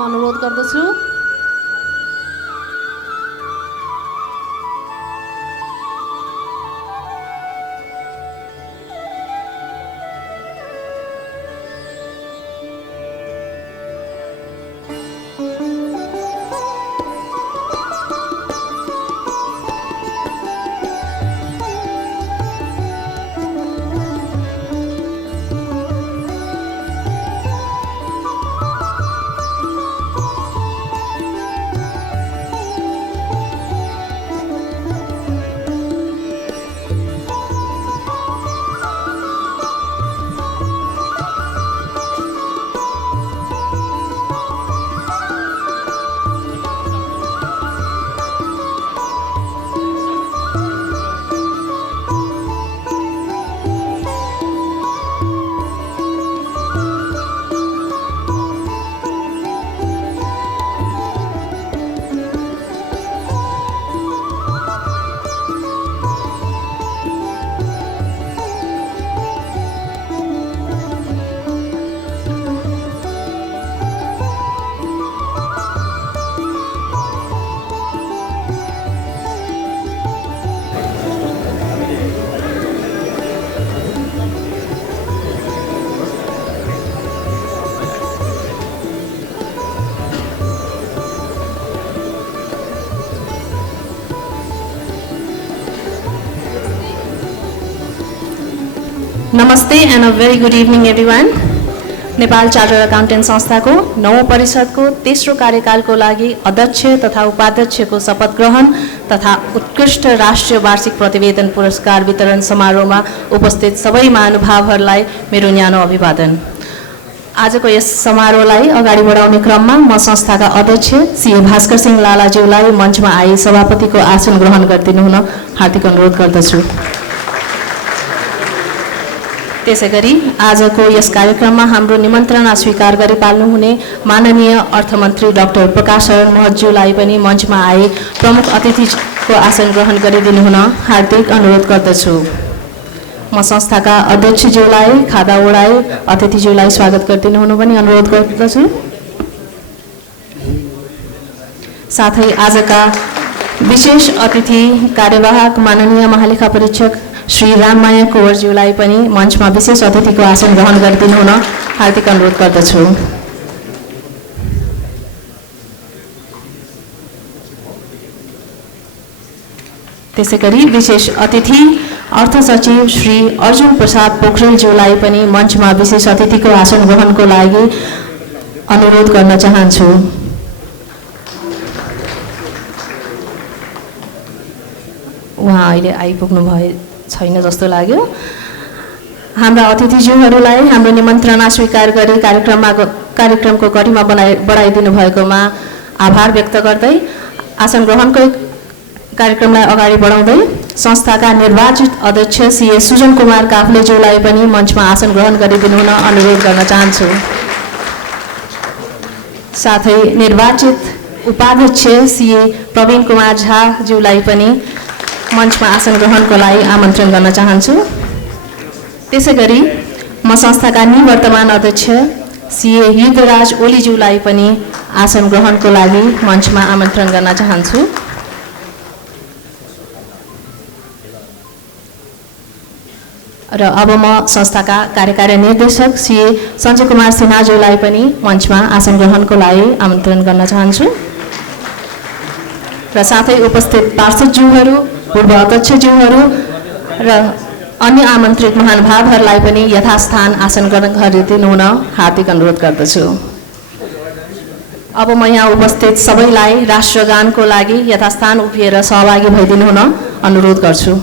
अनुरोध गर्दछु। नमस्ते and a very good evening everyone. Nepal chartered accountant संस्थाको 9औं परिषदको तेस्रो कार्यकालको लागि अध्यक्ष तथा उपाध्यक्षको शपथ ग्रहण तथा उत्कृष्ट राष्ट्रिय वार्षिक प्रतिवेदन पुरस्कार वितरण समारोहमा उपस्थित सबै महानुभावहरूलाई मेरो न्यानो अभिवादन। आजको यस समारोहलाई अगाडि बढाउने क्रममा म संस्थाका अध्यक्ष श्री भास्कर सिंह लालाज्यूलाई मञ्चमा आई सभापतिको आसन ग्रहण गरिदिनु हुन हार्दिक अनुरोध गर्दछु। त्यसैगरी आजको यस कार्यक्रममा हाम्रो निमन्त्रणा स्वीकार गरी पाल्नुहुने माननीय अर्थमन्त्री डाक्टर प्रकाश शरण महतज्यूलाई पनि मञ्चमा आए प्रमुख अतिथिको आसन ग्रहण गरिदिनु हुन हार्दिक अनुरोध गर्दछु। म संस्थाका अध्यक्षज्यूलाई खादा ओडाई अतिथिज्यूलाई स्वागत गरिदिनु हुन पनि अनुरोध गर्दछु। साथै आजका विशेष अतिथि कार्यवाहक माननीय महालेखा परीक्षक श्री राममाया कुँवरज्यूलाई पनि मञ्चमा विशेष अतिथिको आसन ग्रहण गरिदिनु हुन हार्दिक अनुरोध गर्दछु। त्यसैगरी विशेष अतिथि अर्थ सचिव श्री अर्जुन प्रसाद पोखरेलज्यूलाई पनि मञ्चमा विशेष अतिथिको आसन ग्रहणको लागि अनुरोध गर्न चाहन्छु। उहाँ अहिले आइपुग्नु भए छैन जस्तो लाग्यो। हाम्रा अतिथिज्यूहरूलाई हाम्रो निमन्त्रणा स्वीकार गरी कार्यक्रमको गरिमा बढाइदिनु भएकोमा आभार व्यक्त गर्दै आसन ग्रहणको कार्यक्रमलाई अगाडि बढाउँदै संस्थाका निर्वाचित अध्यक्ष श्री सुजन कुमार काफ्लेज्यूलाई पनि मञ्चमा आसन ग्रहण गरिदिनु हुन अनुरोध गर्न चाहन्छु। साथै निर्वाचित उपाध्यक्ष श्री प्रवीण कुमार झाज्यूलाई पनि मञ्चमा आसन ग्रहणको लागि आमन्त्रण गर्न चाहन्छु। त्यसैगरी म संस्थाका निवर्तमान अध्यक्ष श्री युद्धराज ओलीज्यूलाई पनि आसन ग्रहणको लागि मञ्चमा आमन्त्रण गर्न चाहन्छु। र अब म संस्थाका कार्यकारी निर्देशक श्री सञ्जय कुमार सिन्हाज्यूलाई पनि मञ्चमा आसन ग्रहणको लागि आमन्त्रण गर्न चाहन्छु। र साथै उपस्थित पार्षदज्यूहरू, पूर्व अध्यक्षज्यूहरू र अन्य आमन्त्रित महानुभावहरूलाई पनि यथास्थान आसन ग्रहण गरिदिनु हुन हार्दिक अनुरोध गर्दछु। अब म यहाँ उपस्थित सबैलाई राष्ट्रगानको लागि यथास्थान उभिएर सहभागी भइदिनु हुन अनुरोध गर्छु।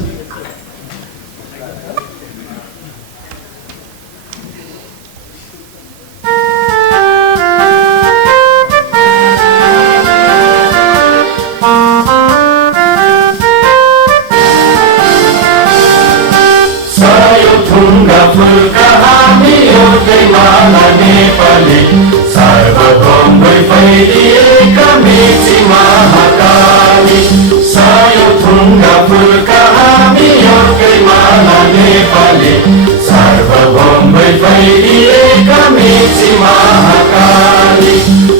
फैलिएका मेची महाकाली सायो थुङ्गा फुलका हामी एउटै माला नेपाली सार्वभौमै फैलिएका मेची महाकाली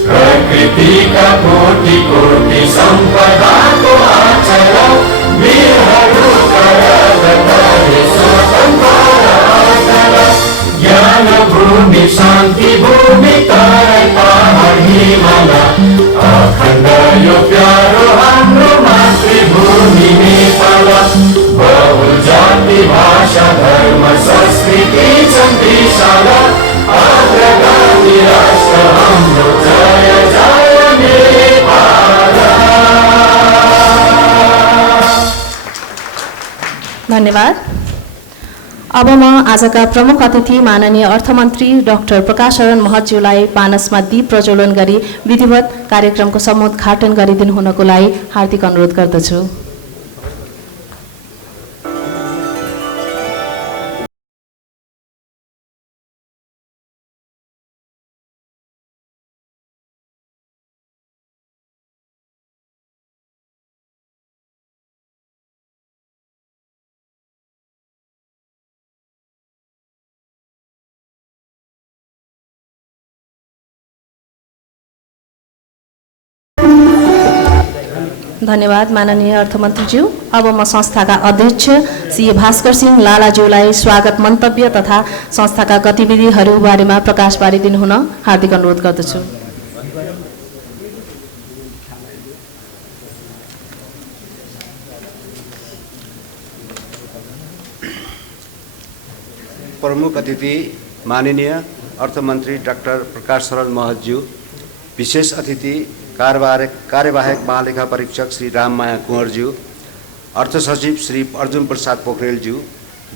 प्रकृतिका कोटि कोटि सम्पदाको आचरा वीरहरूका रगतले स्वतन्त्र आचरा ज्ञान भूमि शान्ति भूमि तराई पहाड हिमाल अखण्ड यो प्यारो हाम्रो मातृभूमि नेपाल बहु जाति भाषा धर्म संस्कृति छन् विशाल अग्रगामी राष्ट्र हाम्रो जय जय नेपाल। धन्यवाद। अब म आजका प्रमुख अतिथि माननीय अर्थमन्त्री डाक्टर प्रकाश शरण महतज्यूलाई पानसमा दीप प्रज्वलन गरी विधिवत कार्यक्रमको समुद्घाटन गरिदिनु हुनको लागि हार्दिक अनुरोध गर्दछु। धन्यवाद माननीय अर्थमन्त्रीज्यू। अब म संस्थाका अध्यक्ष श्री भास्कर सिंह लालाज्यूलाई स्वागत मन्तव्य तथा संस्थाका गतिविधिहरू बारेमा प्रकाश पारिदिनु हुन हार्दिक अनुरोध गर्दछु। प्रमुख अतिथि माननीय अर्थमन्त्री डाक्टर प्रकाश शरण महतज्यू, विशेष अतिथि कार्यवाहक महालेखा परीक्षक श्री राममाया कुँवरज्यू, अर्थ सचिव श्री अर्जुन प्रसाद पोखरेलज्यू,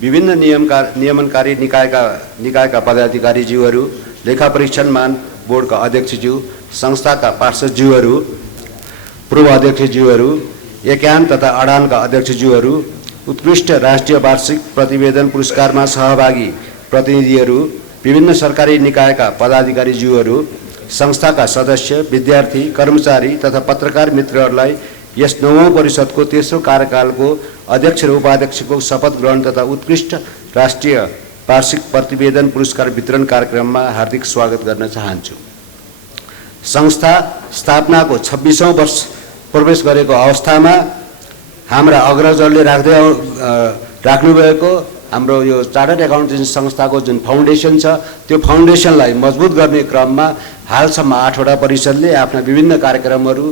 विभिन्न नियमनकारी निकायका पदाधिकारीज्यूहरू, लेखा परीक्षणमान बोर्डका अध्यक्षज्यू, संस्थाका पार्षदज्यूहरू, पूर्व अध्यक्षज्यूहरू, एकान तथा अडानका अध्यक्षज्यूहरू, उत्कृष्ट राष्ट्रिय वार्षिक प्रतिवेदन पुरस्कारमा सहभागी प्रतिनिधिहरू, विभिन्न सरकारी निकायका पदाधिकारीज्यूहरू, संस्थाका सदस्य, विद्यार्थी, कर्मचारी तथा पत्रकार मित्रहरूलाई यस 9औं परिषदको तेस्रो कार्यकालको अध्यक्ष र उपाध्यक्षको शपथ ग्रहण तथा उत्कृष्ट राष्ट्रिय वार्षिक प्रतिवेदन पुरस्कार वितरण कार्यक्रममा हार्दिक स्वागत गर्न चाहन्छु। संस्था स्थापनाको 26औं वर्ष प्रवेश गरेको अवस्थामा हाम्रा अग्रजहरूले राख्नुभएको हाम्रो यो चार्टर्ड एकाउन्टेन्सी संस्थाको जुन फाउन्डेसन छ त्यो फाउन्डेसनलाई मजबुत गर्ने क्रममा हालसम्म 8वटा परिषदले आफ्ना विभिन्न कार्यक्रमहरू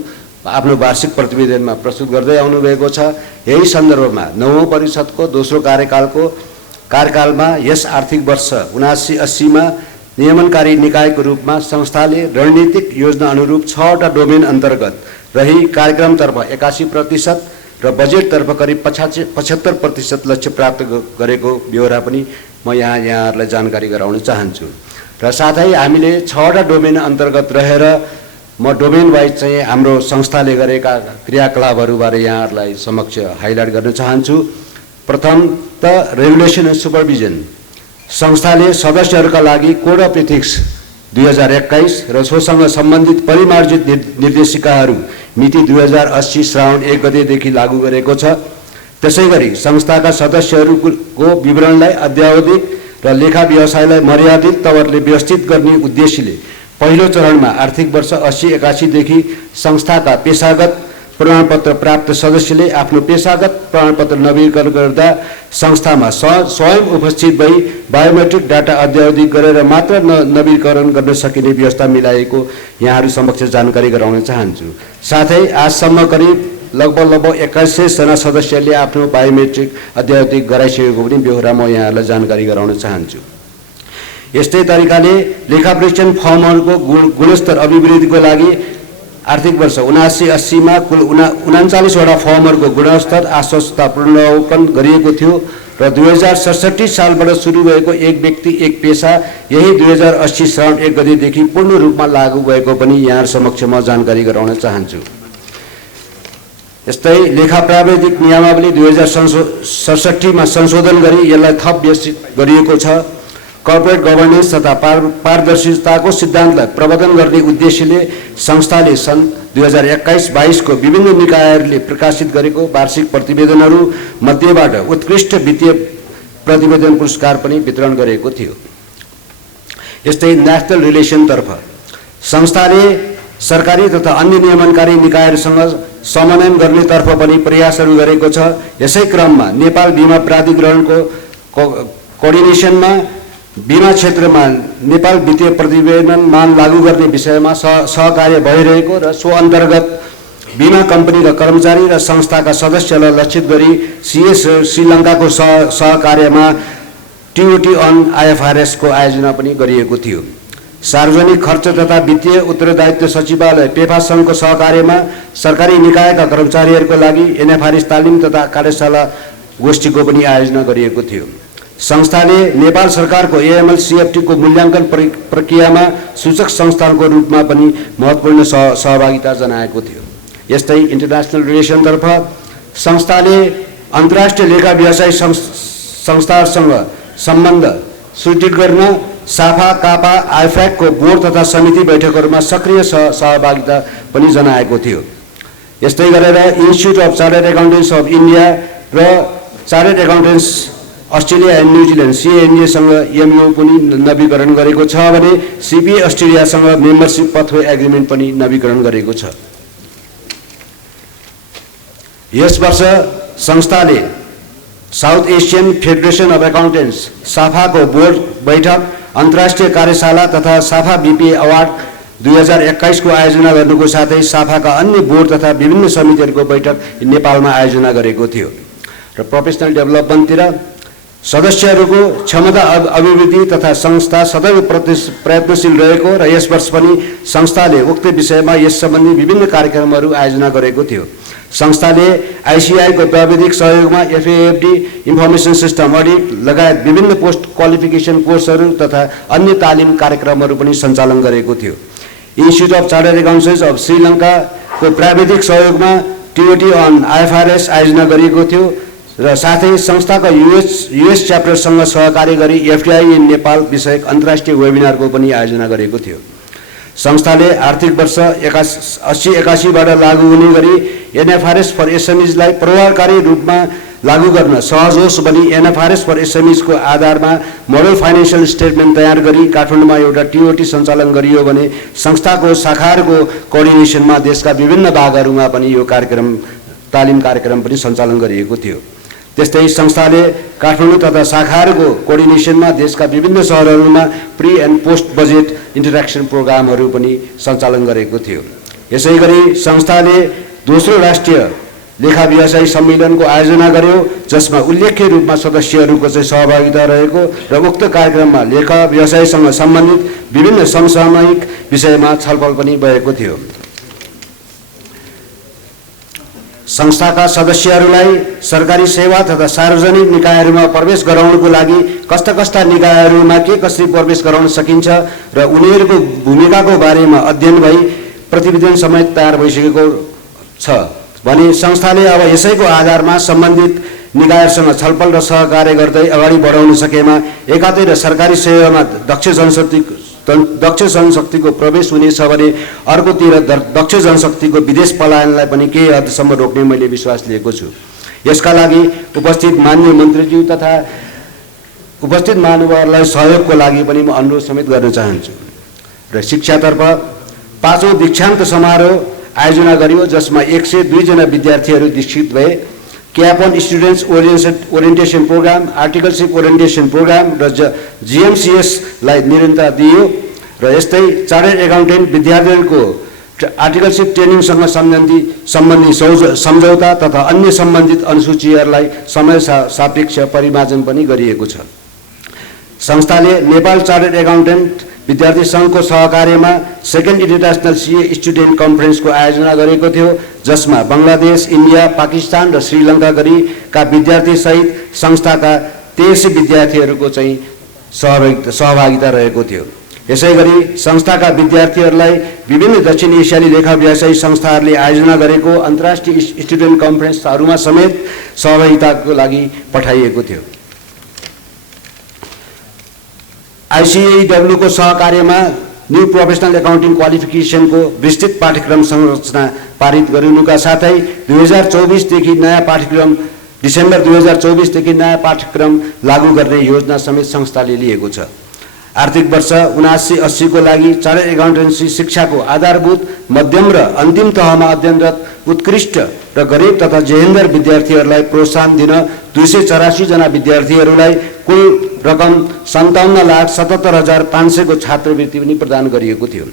आफ्नो वार्षिक प्रतिवेदनमा प्रस्तुत गर्दै आउनुभएको छ। यही सन्दर्भमा 9औं परिषदको दोस्रो कार्यकालमा यस आर्थिक वर्ष 79-80 मा नियमनकारी निकायको रूपमा संस्थाले रणनीतिक योजना अनुरूप 6वटा डोमेन अन्तर्गत रही कार्यक्रमतर्फ 81% र बजेटतर्फ करिब 75% लक्ष्य प्राप्त गरेको ब्यौरा पनि म यहाँहरूलाई जानकारी गराउन चाहन्छु। र साथै हामीले 6वटा डोमेन अन्तर्गत रहेर म डोमेन वाइज चाहिँ हाम्रो संस्थाले गरेका क्रियाकलापहरूबारे यहाँहरूलाई समक्ष हाइलाइट गर्न चाहन्छु। प्रथम त रेगुलेसन एन्ड सुपरभिजन। संस्थाले सदस्यहरूका लागि कोड अफ एथिक्स 2021 र सोसँग सम्बन्धित परिमार्जित निर्देशिकाहरू मिति 2080 श्रावण 1 गतेदेखि लागू गरेको छ। त्यसैगरी संस्थाका सदस्यहरूको विवरणलाई अद्यावधिक र लेखा व्यवसायलाई मर्यादित तवरले व्यवस्थित गर्ने उद्देश्यले पहिलो चरणमा आर्थिक वर्ष 80-81 देखि संस्थाका पेशागत प्रमाणपत्र प्राप्त सदस्यले आफ्नो पेशागत प्रमाणपत्र नवीकरण गर्दा संस्थामा स्वयं उपस्थित भई बायोमेट्रिक डाटा अद्यावधिक गरेर मात्र नवीकरण गर्न सकिने व्यवस्था मिलाएको यहाँहरू समक्ष जानकारी गराउन चाहन्छु। साथै आजसम्म करिब लगभग 2100 जना सदस्यले आफ्नो बायोमेट्रिक अद्यावधिक गराइसकेको पनि ब्यौरा म यहाँहरूलाई जानकारी गराउन चाहन्छु। यस्तै तरिकाले लेखा परीक्षण फर्महरूको गुणस्तर अभिवृद्धिको लागि आर्थिक वर्ष 79-80 मा कुल 39वटा फर्महरूको गुणस्तर आश्वासनापूर्वक गरिएको थियो र 2067 सालबाट सुरु भएको एक व्यक्ति एक पेशा यही 2080 श्रावण 1 गतेदेखि पूर्ण रूपमा लागू भएको पनि यहाँ समक्ष म जानकारी गराउन चाहन्छु। यस्तै लेखा प्राविधिक नियमावली 2067 मा संशोधन गरी यसलाई थप विस्तृत गरिएको छ। कर्पोरेट गभर्नेन्स तथा पारदर्शिताको सिद्धान्तलाई प्रवर्धन गर्ने उद्देश्यले संस्थाले सन् 2021-22 को विभिन्न निकायहरूले प्रकाशित गरेको वार्षिक प्रतिवेदनहरू मध्येबाट उत्कृष्ट वित्तीय प्रतिवेदन पुरस्कार पनि वितरण गरेको थियो। यस्तै नेशनल रिलेसनतर्फ संस्थाले सरकारी तथा अन्य नियमनकारी निकायहरूसँग समन्वयन गर्नेतर्फ पनि प्रयासहरू गरेको छ। यसै क्रममा नेपाल बीमा प्राधिकरणको कोअर्डिनेसनमा बीमा क्षेत्रमा नेपाल वित्तीय प्रतिवेदन मान लागू गर्ने विषयमा सहकार्य भइरहेको र सो अन्तर्गत बीमा कम्पनीका कर्मचारी र संस्थाका सदस्यलाई लक्षित गरी सीएस श्रीलङ्काको सहकार्यमा टिओटी अन IFRS को आयोजना पनि गरिएको थियो। सार्वजनिक खर्च तथा वित्तीय उत्तरदायित्व सचिवालय पेफासँगको सहकार्यमा सरकारी निकायका कर्मचारीहरूको लागि NFRS तालिम तथा कार्यशाला गोष्ठीको पनि आयोजना गरिएको थियो। संस्थाले नेपाल सरकारको AML CFT को मूल्याङ्कन प्रक्रियामा सूचक संस्थानको रूपमा पनि महत्त्वपूर्ण सहभागिता जनाएको थियो। यस्तै इन्टरनेशनल रिलेसनतर्फ संस्थाले अन्तर्राष्ट्रिय लेखा व्यवसाय संस्थाहरूसँग सम्बन्ध सुदृढ गर्न साफा कापा IFAC को बोर्ड तथा समिति बैठकहरूमा सक्रिय सहभागिता पनि जनाएको थियो। यस्तै गरेर institute of chartered accountants of India र चार्टर्ड एकाउन्टेन्ट्स अस्ट्रेलिया एन्ड न्युजिल्यान्ड CANA सँग MOU पनि नवीकरण गरेको छ भने CPA अस्ट्रेलियासँग मेम्बरसिप पाथवे एग्रिमेन्ट पनि नवीकरण गरेको छ। यस वर्ष संस्थाले South Asian Federation of Accountants साफाको बोर्ड बैठक, अन्तर्राष्ट्रिय कार्यशाला तथा साफा BPA अवार्ड 2021 को आयोजना गर्नुको साथै साफाका अन्य बोर्ड तथा विभिन्न समितिहरूको बैठक नेपालमा आयोजना गरेको थियो। र प्रोफेसनल डेभलपमेन्टतिर सदस्यहरूको क्षमता अभिवृद्धि तथा संस्था सदैव प्रयत्नशील रहेको र यस वर्ष पनि संस्थाले उक्त विषयमा यस सम्बन्धी विभिन्न कार्यक्रमहरू आयोजना गरेको थियो। संस्थाले ICI को प्राविधिक सहयोगमा FAFD इन्फर्मेसन सिस्टम अडिट लगायत विभिन्न पोस्ट क्वालिफिकेसन कोर्सहरू तथा अन्य तालिम कार्यक्रमहरू पनि सञ्चालन गरेको थियो। Institute of chartered accountants of Sri Lanka को प्राविधिक सहयोगमा TOT अन IFRS आयोजना गरिएको थियो र साथै संस्थाका US च्याप्टरसँग सहकार्य गरी FDI इन नेपाल विषयक अन्तर्राष्ट्रिय वेबिनारको पनि आयोजना गरेको थियो। संस्थाले आर्थिक वर्ष 80-81 बाट लागू हुने गरी NFRS फर SMEs लाई प्रभावकारी रूपमा लागू गर्न सहज होस् भनी NFRS फर SMEs को आधारमा मोडल फाइनेन्शियल स्टेटमेन्ट तयार गरी काठमाडौँमा एउटा TOT सञ्चालन गरियो भने संस्थाको शाखाहरूको कोअर्डिनेसनमा देशका विभिन्न भागहरूमा पनि यो तालिम कार्यक्रम पनि सञ्चालन गरिएको थियो। त्यस्तै संस्थाले काठमाडौँ तथा शाखाहरूको कोअर्डिनेसनमा देशका विभिन्न शहरहरूमा pre and post budget interaction प्रोग्रामहरू पनि सञ्चालन गरेको थियो। यसैगरी संस्थाले दोस्रो राष्ट्रिय लेखा व्यवसाय सम्मेलनको आयोजना गर्यो जसमा उल्लेख्य रूपमा सदस्यहरूको चाहिँ सहभागिता रहेको र उक्त कार्यक्रममा लेखा व्यवसायसँग सम्बन्धित विभिन्न समसामयिक विषयमा छलफल पनि भएको थियो। संस्थाका सदस्यहरूलाई सरकारी सेवा तथा सार्वजनिक निकायहरूमा प्रवेश गराउनको लागि कस्ता निकायहरूमा के कसरी प्रवेश गराउन सकिन्छ र उनीहरूको भूमिकाको बारेमा अध्ययन भई प्रतिवेदन समेत तयार भइसकेको छ भने संस्थाले अब यसैको आधारमा सम्बन्धित निकायहरूसँग छलफल र सहकार्य गर्दै अगाडि बढाउन सकेमा एकातिर सरकारी सेवामा दक्ष जनशक्तिको प्रवेश हुनेछ भने अर्कोतिर दक्ष जनशक्तिको विदेश पलायनलाई पनि केही हदसम्म रोक्ने मैले विश्वास लिएको छु। यसका लागि उपस्थित माननीय मन्त्रीज्यू तथा उपस्थित महानुभावहरूलाई सहयोगको लागि पनि म अनुरोध समेत गर्न चाहन्छु। र शिक्षातर्फ 5औं दीक्षान्त समारोह आयोजना गरियो जसमा 102 जना विद्यार्थीहरू दीक्षित भए। क्यापन students orientation program, articleship orientation program र GMCS लाई निरन्तरता दिइयो र यस्तै चार्टर्ड एकाउन्टेन्ट विद्यार्थीहरूको आर्टिकलसिप ट्रेनिङसँग सम्बन्धी सम्झौता तथा अन्य सम्बन्धित अनुसूचीहरूलाई समय सापेक्ष परिमार्जन पनि गरिएको छ। संस्थाले नेपाल चार्टर्ड एकाउन्टेन्ट विद्यार्थी संघको सहकार्यमा सेकेन्ड इन्टरनेशनल CA स्टुडेन्ट कन्फरेन्सको आयोजना गरेको थियो जसमा बङ्गलादेश, इन्डिया, पाकिस्तान र श्रीलङ्का गरीका विद्यार्थी सहित संस्थाका 13 विद्यार्थीहरूको चाहिँ सहभागिता रहेको थियो। यसैगरी संस्थाका विद्यार्थीहरूलाई विभिन्न दक्षिण एसियाली लेखा व्यवसायी संस्थाहरूले आयोजना गरेको अन्तर्राष्ट्रिय स्टुडेन्ट कन्फरेन्सहरूमा समेत सहभागिताको लागि पठाइएको थियो। ICAEW को सहकार्यमा न्यू प्रोफेसनल एकाउन्टिङ क्वालिफिकेसनको विस्तृत पाठ्यक्रम संरचना पारित गरिनुका साथै 2024 देखि नयाँ पाठ्यक्रम डिसेम्बर 2024 देखि नयाँ पाठ्यक्रम लागू गर्ने योजना समेत संस्थाले लिएको छ। आर्थिक वर्ष 79-80 को लागि चार्टर्ड एकाउन्टेन्सी शिक्षाको आधारभूत मध्यम र अन्तिम तहमा अध्ययनरत उत्कृष्ट र गरिब तथा जेहेन्दर विद्यार्थीहरूलाई प्रोत्साहन दिन 284 जना विद्यार्थीहरूलाई कुल रकम 57,77,500 को छात्रवृत्ति पनि प्रदान गरिएको थियो।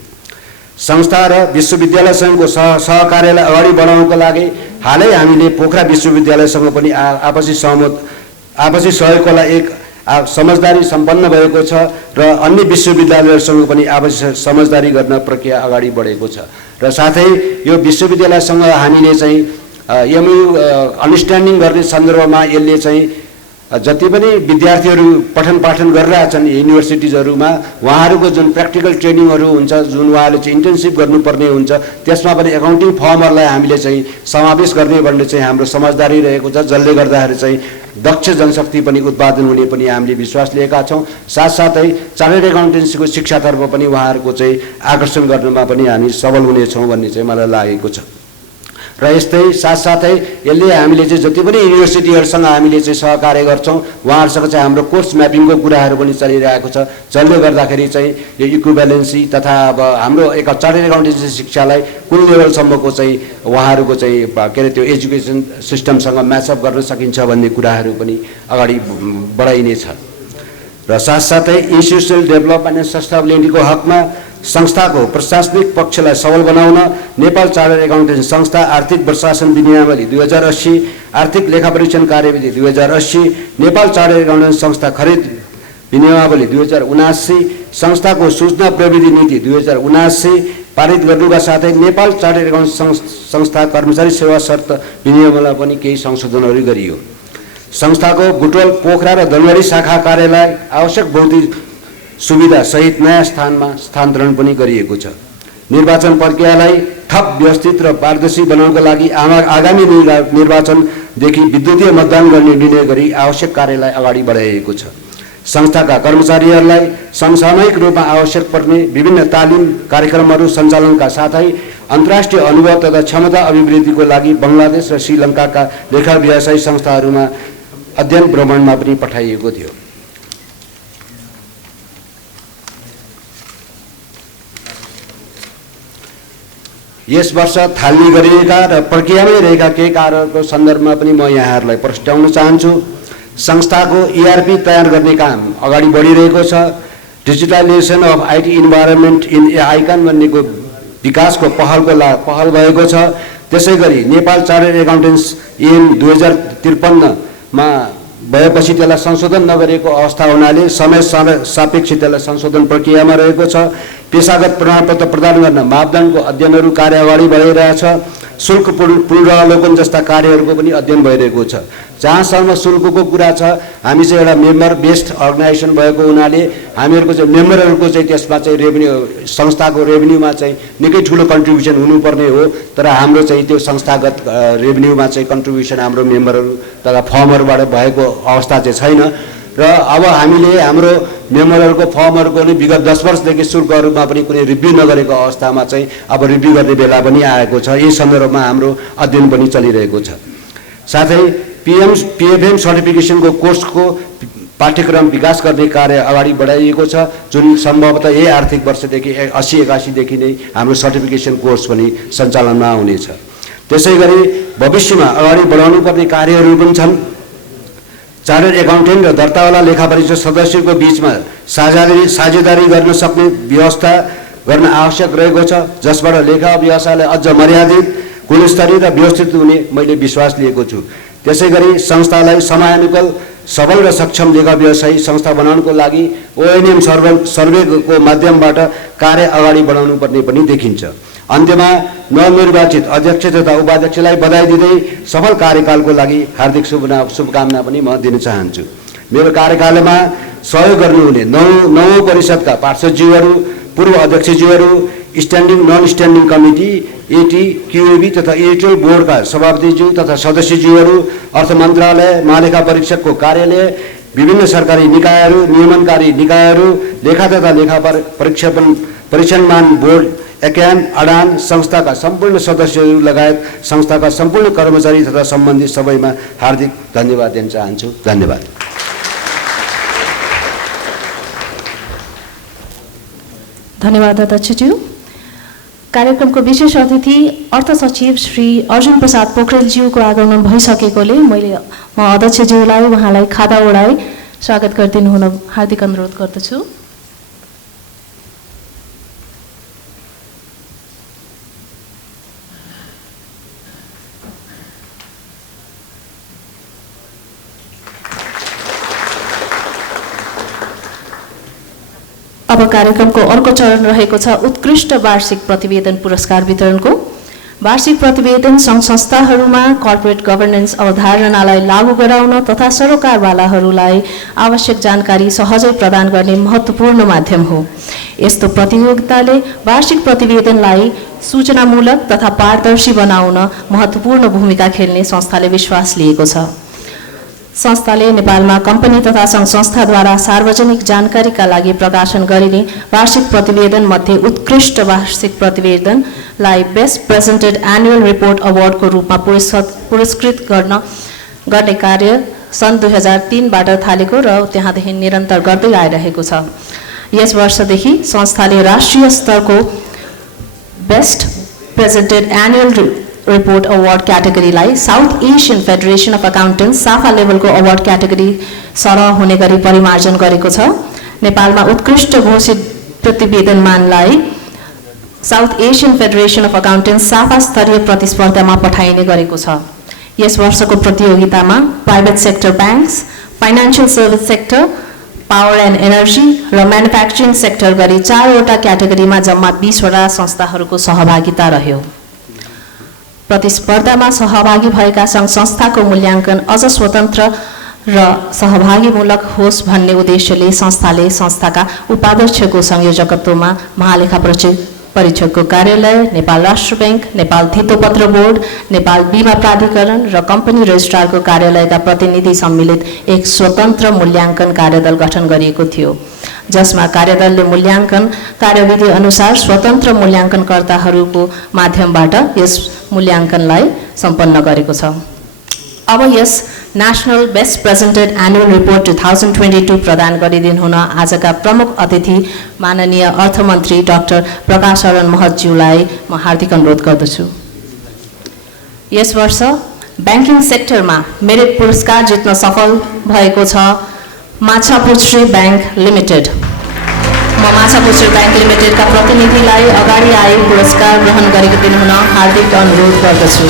संस्था र विश्वविद्यालय संघको सहकार्यलाई अगाडि बढाउनको लागि हालै हामीले पोखरा विश्वविद्यालयसँग पनि आपसी सहयोगको लागि एक समझदारी सम्पन्न भएको छ र अन्य विश्वविद्यालयहरूसँग पनि आवश्यक समझदारी गर्न प्रक्रिया अगाडि बढेको छ र साथै यो विश्वविद्यालयसँग हामीले चाहिँ एमयु अन्डरस्ट्यान्डिङ गर्ने सन्दर्भमा यसले चाहिँ जति पनि विद्यार्थीहरू पठन पाठन गरिरहेछन् युनिभर्सिटिजहरूमा उहाँहरूको जुन प्र्याक्टिकल ट्रेनिङहरू हुन्छ जुन उहाँले चाहिँ इन्टर्नसिप गर्नुपर्ने हुन्छ त्यसमा पनि एकाउन्टिङ फर्महरूलाई हामीले चाहिँ समावेश गर्ने भन्ने चाहिँ हाम्रो समझदारी रहेको छ, जसले गर्दाखेरि चाहिँ दक्ष जनशक्ति पनि उत्पादन हुने पनि हामीले विश्वास लिएका छौँ। साथसाथै चार्टर्ड एकाउन्टेन्सीको शिक्षातर्फ पनि उहाँहरूको चाहिँ आकर्षण गर्नमा पनि हामी सबल हुनेछौँ भन्ने चाहिँ मलाई लागेको छ। र यस्तै साथसाथै यसले हामीले चाहिँ जति पनि युनिभर्सिटीहरूसँग हामीले चाहिँ सहकार्य गर्छौँ उहाँहरूसँग चाहिँ हाम्रो कोर्स म्यापिङको कुराहरू पनि चलिरहेको छ, जसले गर्दाखेरि चाहिँ यो इक्विभ्यालेन्सी तथा अब हाम्रो एक चार्टर्ड एकाउन्टेन्सी शिक्षालाई कुन लेभलसम्मको चाहिँ उहाँहरूको चाहिँ के अरे त्यो एजुकेसन सिस्टमसँग म्याचअप गर्न सकिन्छ भन्ने कुराहरू पनि अगाडि बढाइनेछ। र साथसाथै इन्स्टिट्युसनल डेभलपमेन्ट एन्ड सस्टेनेबिलिटीको हकमा संस्थाको प्रशासनिक पक्षलाई सबल बनाउन नेपाल चार्टर्ड एकाउन्टेन्सी संस्था आर्थिक प्रशासन विनियमावली 2080, आर्थिक लेखापरीक्षण कार्यविधि 2080, नेपाल चार्टर्ड एकाउन्टेन्सी संस्था खरिद विनियमावली 2079, संस्थाको सूचना प्रविधि नीति 2079 पारित गर्नुका साथै नेपाल चार्टर्ड एकाउन्टेन्सी संस्था कर्मचारी सेवा शर्त विनियमलाई पनि केही संशोधनहरू गरियो। संस्थाको बुटवल, पोखरा र दलवारी शाखा कार्यालय आवश्यक भौतिक सुविधा सहित नयाँ स्थानमा स्थानान्तरण पनि गरिएको छ। निर्वाचन प्रक्रियालाई थप व्यवस्थित र पारदर्शी बनाउनका लागि आगामी निर्वाचनदेखि विद्युतीय मतदान गर्ने निर्णय गरी आवश्यक कार्यलाई अगाडि बढाइएको छ। संस्थाका कर्मचारीहरूलाई समसामयिक रूपमा आवश्यक पर्ने विभिन्न तालिम कार्यक्रमहरू सञ्चालनका साथै अन्तर्राष्ट्रिय अनुभव तथा क्षमता अभिवृद्धिको लागि बङ्गलादेश र श्रीलङ्काका लेखा व्यवसायी संस्थाहरूमा अध्ययन भ्रमणमा पनि पठाइएको थियो। यस वर्ष थालनी गरिएका र प्रक्रियामै रहेका केही कार्यहरूको सन्दर्भमा पनि म यहाँहरूलाई प्रस्ट्याउन चाहन्छु। संस्थाको ERP तयार गर्ने काम अगाडि बढिरहेको छ। Digitalization of IT environment in icon भन्नेको विकासको पहल भएको छ। त्यसैगरी नेपाल चार्टर्ड एकाउन्टेन्सी ऐन 2053 मा भएपछि त्यसलाई संशोधन नगरेको अवस्था हुनाले समय सापेक्ष त्यसलाई संशोधन प्रक्रियामा रहेको छ। पेशागत प्रमाणपत्र प्रदान गर्न मापदण्डको अध्ययनहरू कार्य अगाडि बढाइरहेछ। शुल्क पुनरावलोकन जस्ता कार्यहरूको पनि अध्ययन भइरहेको छ। जहाँसम्म शुल्कको कुरा छ, हामी चाहिँ एउटा मेम्बर बेस्ड अर्गनाइजेसन भएको हुनाले हामीहरूको चाहिँ मेम्बरहरूको चाहिँ त्यसमा चाहिँ रेभेन्यू संस्थाको रेभेन्यूमा चाहिँ निकै ठुलो कन्ट्रिब्युसन हुनुपर्ने हो, तर हाम्रो चाहिँ त्यो संस्थागत रेभेन्यूमा चाहिँ कन्ट्रिब्युसन हाम्रो मेम्बरहरू तथा फर्महरूबाट भएको अवस्था चाहिँ छैन। र अब हामीले हाम्रो मेम्बरहरूको फर्महरूको पनि विगत 10 वर्षदेखि शुल्कहरूमा पनि कुनै रिभ्यू नगरेको अवस्थामा चाहिँ अब रिभ्यू गर्ने बेला पनि आएको छ। यही सन्दर्भमा हाम्रो अध्ययन पनि चलिरहेको छ। साथै PFM सर्टिफिकेसनको कोर्सको पाठ्यक्रम विकास गर्ने कार्य अगाडि बढाइएको छ, जुन सम्भवतः यही आर्थिक वर्षदेखि 80-81 देखि नै हाम्रो सर्टिफिकेसन कोर्स पनि सञ्चालनमा हुनेछ। त्यसैगरी भविष्यमा अगाडि बढाउनु पर्ने कार्यहरू पनि छन्। चार्टर्ड एकाउन्टेन्ट र दर्तावाला लेखापरीक्षक सदस्यको बीचमा साझेदारी गर्न सक्ने व्यवस्था गर्न आवश्यक रहेको छ, जसबाट लेखा व्यवसायलाई अझ मर्यादित, गुणस्तरीय र व्यवस्थित हुने मैले विश्वास लिएको छु। त्यसैगरी संस्थालाई समयानुकूल, सबल र सक्षम लेखा व्यवसायी संस्था बनाउनको लागि ONM सर्वेको माध्यमबाट कार्य अगाडि बढाउनु पर्ने पनि देखिन्छ। अन्त्यमा नवनिर्वाचित अध्यक्ष तथा उपाध्यक्षलाई बधाई दिँदै सफल कार्यकालको लागि हार्दिक शुभकामना पनि म दिन चाहन्छु। मेरो कार्यकालमा सहयोग गर्नुहुने नौ परिषदका पार्षदज्यूहरू, पूर्व अध्यक्षज्यूहरू, standing non standing committee AT, QAB तथा एडिटोरियल बोर्डका सभापतिज्यू तथा सदस्यज्यूहरू, अर्थ मन्त्रालय, महालेखा परीक्षकको कार्यालय, विभिन्न सरकारी निकायहरू, नियमनकारी निकायहरू, लेखा तथा लेखा परीक्षणमान बोर्ड, एकाम, अडान, संस्थाका सम्पूर्ण सदस्यहरू लगायत संस्थाका सम्पूर्ण कर्मचारी तथा सम्बन्धित सबैमा हार्दिक धन्यवाद दिन चाहन्छु। धन्यवाद। धन्यवाद अध्यक्षज्यू। कार्यक्रमको विशेष अतिथि अर्थ सचिव श्री अर्जुन प्रसाद पोखरेलज्यूको आगमन भइसकेकोले म अध्यक्षज्यूलाई उहाँलाई खादा ओढाई स्वागत गरिदिनु हुन हार्दिक अनुरोध गर्दछु। अब कार्यक्रमको अर्को चरण रहेको छ उत्कृष्ट वार्षिक प्रतिवेदन पुरस्कार वितरणको। वार्षिक प्रतिवेदन सङ्घ संस्थाहरूमा कर्पोरेट गभर्नेन्स अवधारणालाई लागू गराउन तथा सरोकारवालाहरूलाई आवश्यक जानकारी सहजै प्रदान गर्ने महत्त्वपूर्ण माध्यम हो। यस्तो प्रतियोगिताले वार्षिक प्रतिवेदनलाई सूचनामूलक तथा पारदर्शी बनाउन महत्त्वपूर्ण भूमिका खेल्ने संस्थाले विश्वास लिएको छ। संस्थाले नेपालमा कम्पनी तथा सङ्घ संस्थाद्वारा सार्वजनिक जानकारीका लागि प्रकाशन गरिने वार्षिक प्रतिवेदन मध्ये उत्कृष्ट वार्षिक प्रतिवेदनलाई बेस्ट प्रेजेन्टेड एनुअल रिपोर्ट अवार्डको रूपमा पुरस्कृत गर्ने कार्य सन् 2003बाट थालेको र त्यहाँदेखि निरन्तर गर्दै आइरहेको छ। यस वर्षदेखि संस्थाले राष्ट्रिय स्तरको best presented annual report award क्याटेगोरीलाई South Asian Federation of Accountants SAFA लेभलको अवार्ड क्याटेगोरी सरह हुने गरी परिमार्जन गरेको छ। नेपालमा उत्कृष्ट घोषित प्रतिवेदनमानलाई South Asian Federation of Accountants SAFA स्तरीय प्रतिस्पर्धामा पठाइने गरेको छ। यस वर्षको प्रतियोगितामा private sector banks, financial service sector, power and energy र म्यानुफ्याक्चरिङ सेक्टर गरी 4वटा क्याटेगोरीमा जम्मा 20वटा संस्थाहरूको सहभागिता रह्यो। प्रतिस्पर्धामा सहभागी भएका सङ्घ संस्थाको मूल्याङ्कन अझ स्वतन्त्र र सहभागीमूलक होस् भन्ने उद्देश्यले संस्थाले संस्थाका उपाध्यक्षको संयोजकत्वमा महालेखा परीक्षकको कार्यालय, नेपाल राष्ट्र ब्याङ्क, नेपाल धितोपत्र बोर्ड, नेपाल बीमा प्राधिकरण र कम्पनी रजिस्ट्रारको कार्यालयका प्रतिनिधि सम्मिलित एक स्वतन्त्र मूल्याङ्कन कार्यदल गठन गरिएको थियो, जसमा कार्यदलले मूल्याङ्कन कार्यविधि अनुसार स्वतन्त्र मूल्याङ्कनकर्ताहरूको माध्यमबाट यस मूल्याङ्कनलाई सम्पन्न गरेको छ। अब यस national best presented annual report 2022 प्रदान गरिदिनु हुन आजका प्रमुख अतिथि माननीय अर्थमन्त्री डाक्टर प्रकाश शरण महतज्यूलाई म हार्दिक अनुरोध गर्दछु। यस वर्ष ब्याङ्किङ सेक्टरमा मेरिट पुरस्कार जित्न सफल भएको छ माछापुच्छ्रे ब्याङ्क लिमिटेड। म माछापुच्छ्रे ब्याङ्क लिमिटेडका प्रतिनिधिलाई अगाडि आए पुरस्कार ग्रहण गरिदिनु हुन हार्दिक अनुरोध गर्दछु।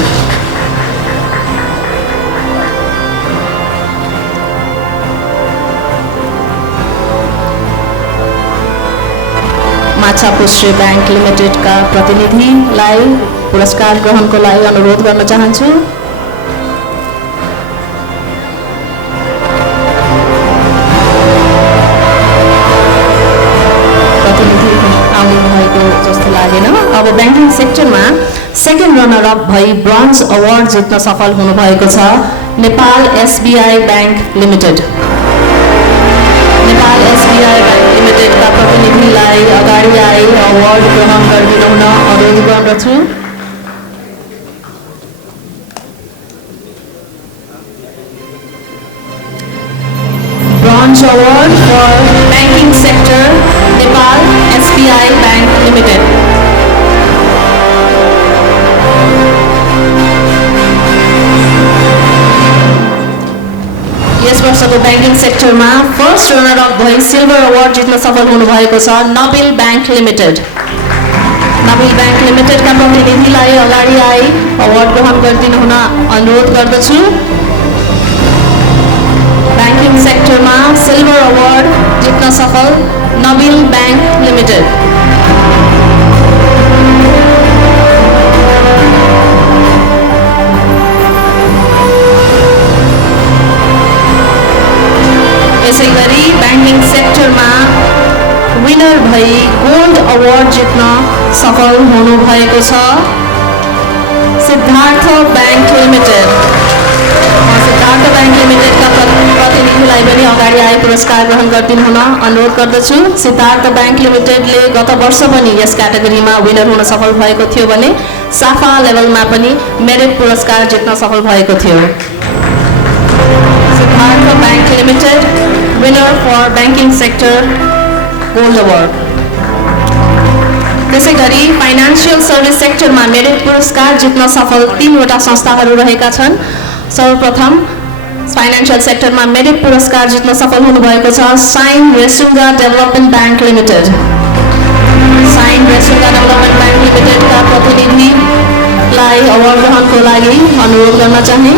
माछापुच्छ्रे ब्याङ्क लिमिटेडका प्रतिनिधिलाई पुरस्कार ग्रहणको लागि अनुरोध गर्न चाहन्छु। प्रतिनिधि आउनु भएको जस्तो लागेन। अब ब्याङ्किङ सेक्टरमा सेकेन्ड रनर अप भई ब्रोन्ज अवार्ड जित्न सफल हुनुभएको छ Nepal SBI bank limited. Nepal SBI bank लिमिटेडका प्रतिनिधिलाई अगाडि आए अवार्ड ग्रहण गरिदिनु हुन अनुरोध गर्दछु। Bronze award for banking sector Nepal SBI bank limited. यस वर्षको ब्याङ्किङ सेक्टरमा फर्स्ट रनर अप भई सिल्भर अवार्ड जित्न सफल हुनुभएको छ Nabil bank limited. Nabil bank लिमिटेडका प्रतिनिधिलाई अगाडि आए अवार्ड ग्रहण गरिदिनु हुन अनुरोध गर्दछु। ब्याङ्किङ सेक्टरमा सिल्भर अवार्ड जित्न सफल नबिल ब्याङ्क लिमिटेड। यसै गरी ब्याङ्किङ सेक्टरमा विनर भई गोल्ड अवार्ड जित्न सफल हुनुभएको छ Siddhartha bank limited. Siddhartha bank लिमिटेडका प्रतिनिधिलाई पनि अगाडि आए पुरस्कार ग्रहण गरिदिनु हुन अनुरोध गर्दछु। सिद्धार्थ ब्याङ्क लिमिटेडले गत वर्ष पनि यस क्याटेगोरीमा विनर हुन सफल भएको थियो भने साफा लेभलमा पनि मेरिट पुरस्कार जित्न सफल भएको थियो। Siddhartha bank limited winner for banking sector gold award. त्यसै गरी फाइनान्सियल सर्भिस सेक्टरमा मेरिट पुरस्कार जित्न सफल 3वटा संस्थाहरू रहेका छन्। सर्वप्रथम फाइनान्शियल सेक्टरमा मेरिट पुरस्कार जित्न सफल हुनुभएको छ Shine Resunga development bank limited. Shine Resunga development bank लिमिटेडका प्रतिनिधिलाई अवार्ड ग्रहणको लागि अनुरोध गर्न चाहे।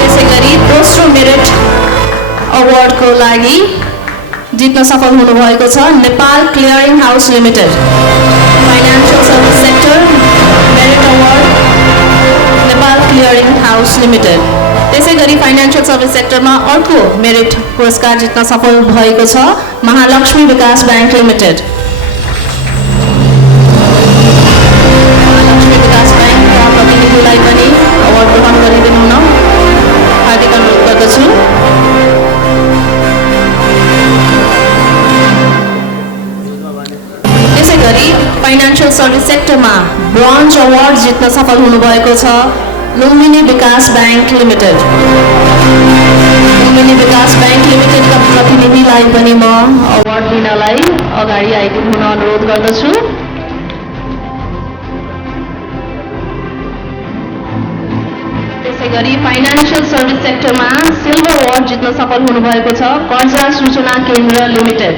त्यसै गरी दोस्रो मेरिट अवार्डको लागि जित्न सफल हुनुभएको छ Nepal clearing house limited. Financial service sector merit award Nepal clearing house limited. त्यसै गरी फाइनान्शियल सर्भिस सेक्टरमा अर्को मेरिट पुरस्कार जित्न सफल भएको छ महालक्ष्मी विकास ब्याङ्क लिमिटेड। महालक्ष्मी विकास ब्याङ्कका प्रतिनिधिलाई पनि अवार्ड ग्रहण गरिदिनु हुन हार्दिक अनुरोध गर्दछु। त्यसै गरी फाइनान्शियल सर्भिस सेक्टरमा ब्रोन्ज अवार्ड जित्न सफल हुनुभएको छ लुम्बिनी विकास ब्याङ्क लिमिटेड। लुम्बिनी विकास ब्याङ्क लिमिटेडका प्रतिनिधिलाई पनि म अवार्ड दिनलाई अगाडि आइदिनु हुन अनुरोध गर्दछु। त्यसै गरी फाइनान्शियल सर्भिस सेक्टरमा सिल्भर अवार्ड जित्न सफल हुनुभएको छ कर्जा सूचना केन्द्र लिमिटेड।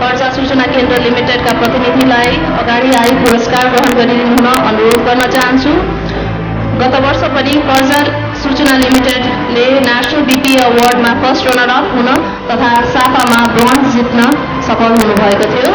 कर्जा सूचना केन्द्र लिमिटेडका प्रतिनिधिलाई अगाडि आई पुरस्कार ग्रहण गरिदिनु हुन अनुरोध गर्न चाहन्छु। गत वर्ष पनि कर्जा सूचना लिमिटेडले नेशनल बीपी अवार्डमा फर्स्ट रनर अप हुन तथा साफामा ब्रोन्ज जित्न सफल हुनुभएको थियो।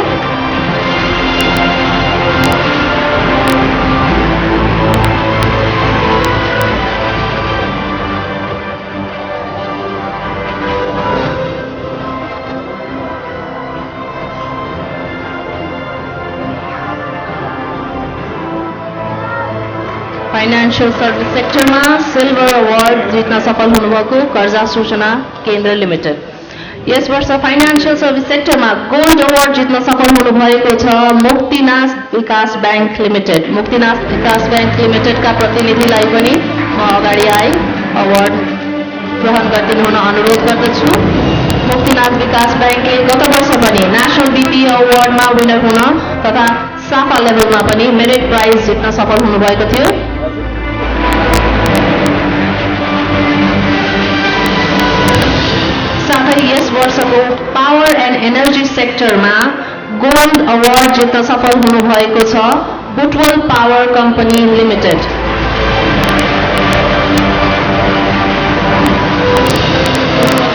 फाइनान्शियल सर्भिस सेक्टरमा सिल्भर अवार्ड जित्न सफल हुनुभएको कर्जा सूचना केन्द्र लिमिटेड। यस वर्ष फाइनान्शियल सर्भिस सेक्टरमा गोल्ड अवार्ड जित्न सफल हुनुभएको छ मुक्तिनाथ विकास ब्याङ्क लिमिटेड। मुक्तिनाथ विकास ब्याङ्क लिमिटेडका प्रतिनिधिलाई पनि म अगाडि आए अवार्ड ग्रहण गरिदिनु हुन अनुरोध गर्दछु। मुक्तिनाथ विकास ब्याङ्कले गत वर्ष पनि नेशनल बीपी अवार्डमा विनर हुन तथा साफा लेभलमा पनि मेरिट प्राइज जित्न सफल हुनुभएको थियो। साथै यस वर्षको पावर एन्ड एनर्जी सेक्टरमा गोल्ड अवार्ड जित्न सफल हुनुभएको छ Butwal power company limited.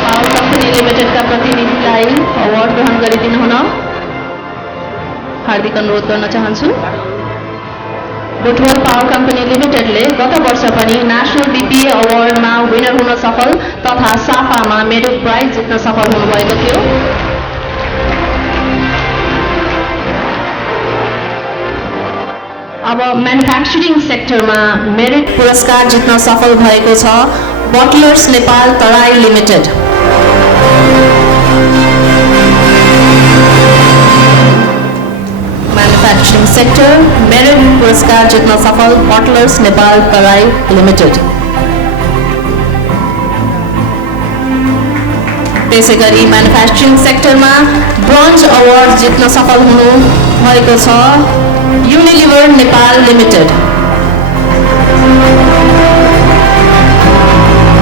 Power company लिमिटेडका प्रतिनिधिलाई अवार्ड ग्रहण गरिदिनु हुन हार्दिक अनुरोध गर्न चाहन्छु। बुटवल पावर कम्पनी लिमिटेडले गत वर्ष पनि नेशनल बीपी अवार्डमा विनर हुन सफल तथा साफामा मेरिट प्राइज जित्न सफल हुनुभएको थियो। अब म्यानुफ्याक्चरिङ सेक्टरमा मेरिट पुरस्कार जित्न सफल भएको छ butlers Nepal Terai limited. Manufacturing sector merit पुरस्कार जित्न सफल बटलर्स नेपाल तराई लिमिटेड। त्यसै गरी मैन्युफैक्चरिंग सेक्टरमा ब्रोन्ज अवार्ड जित्न सफल हुनु भएको छ Unilever Nepal limited.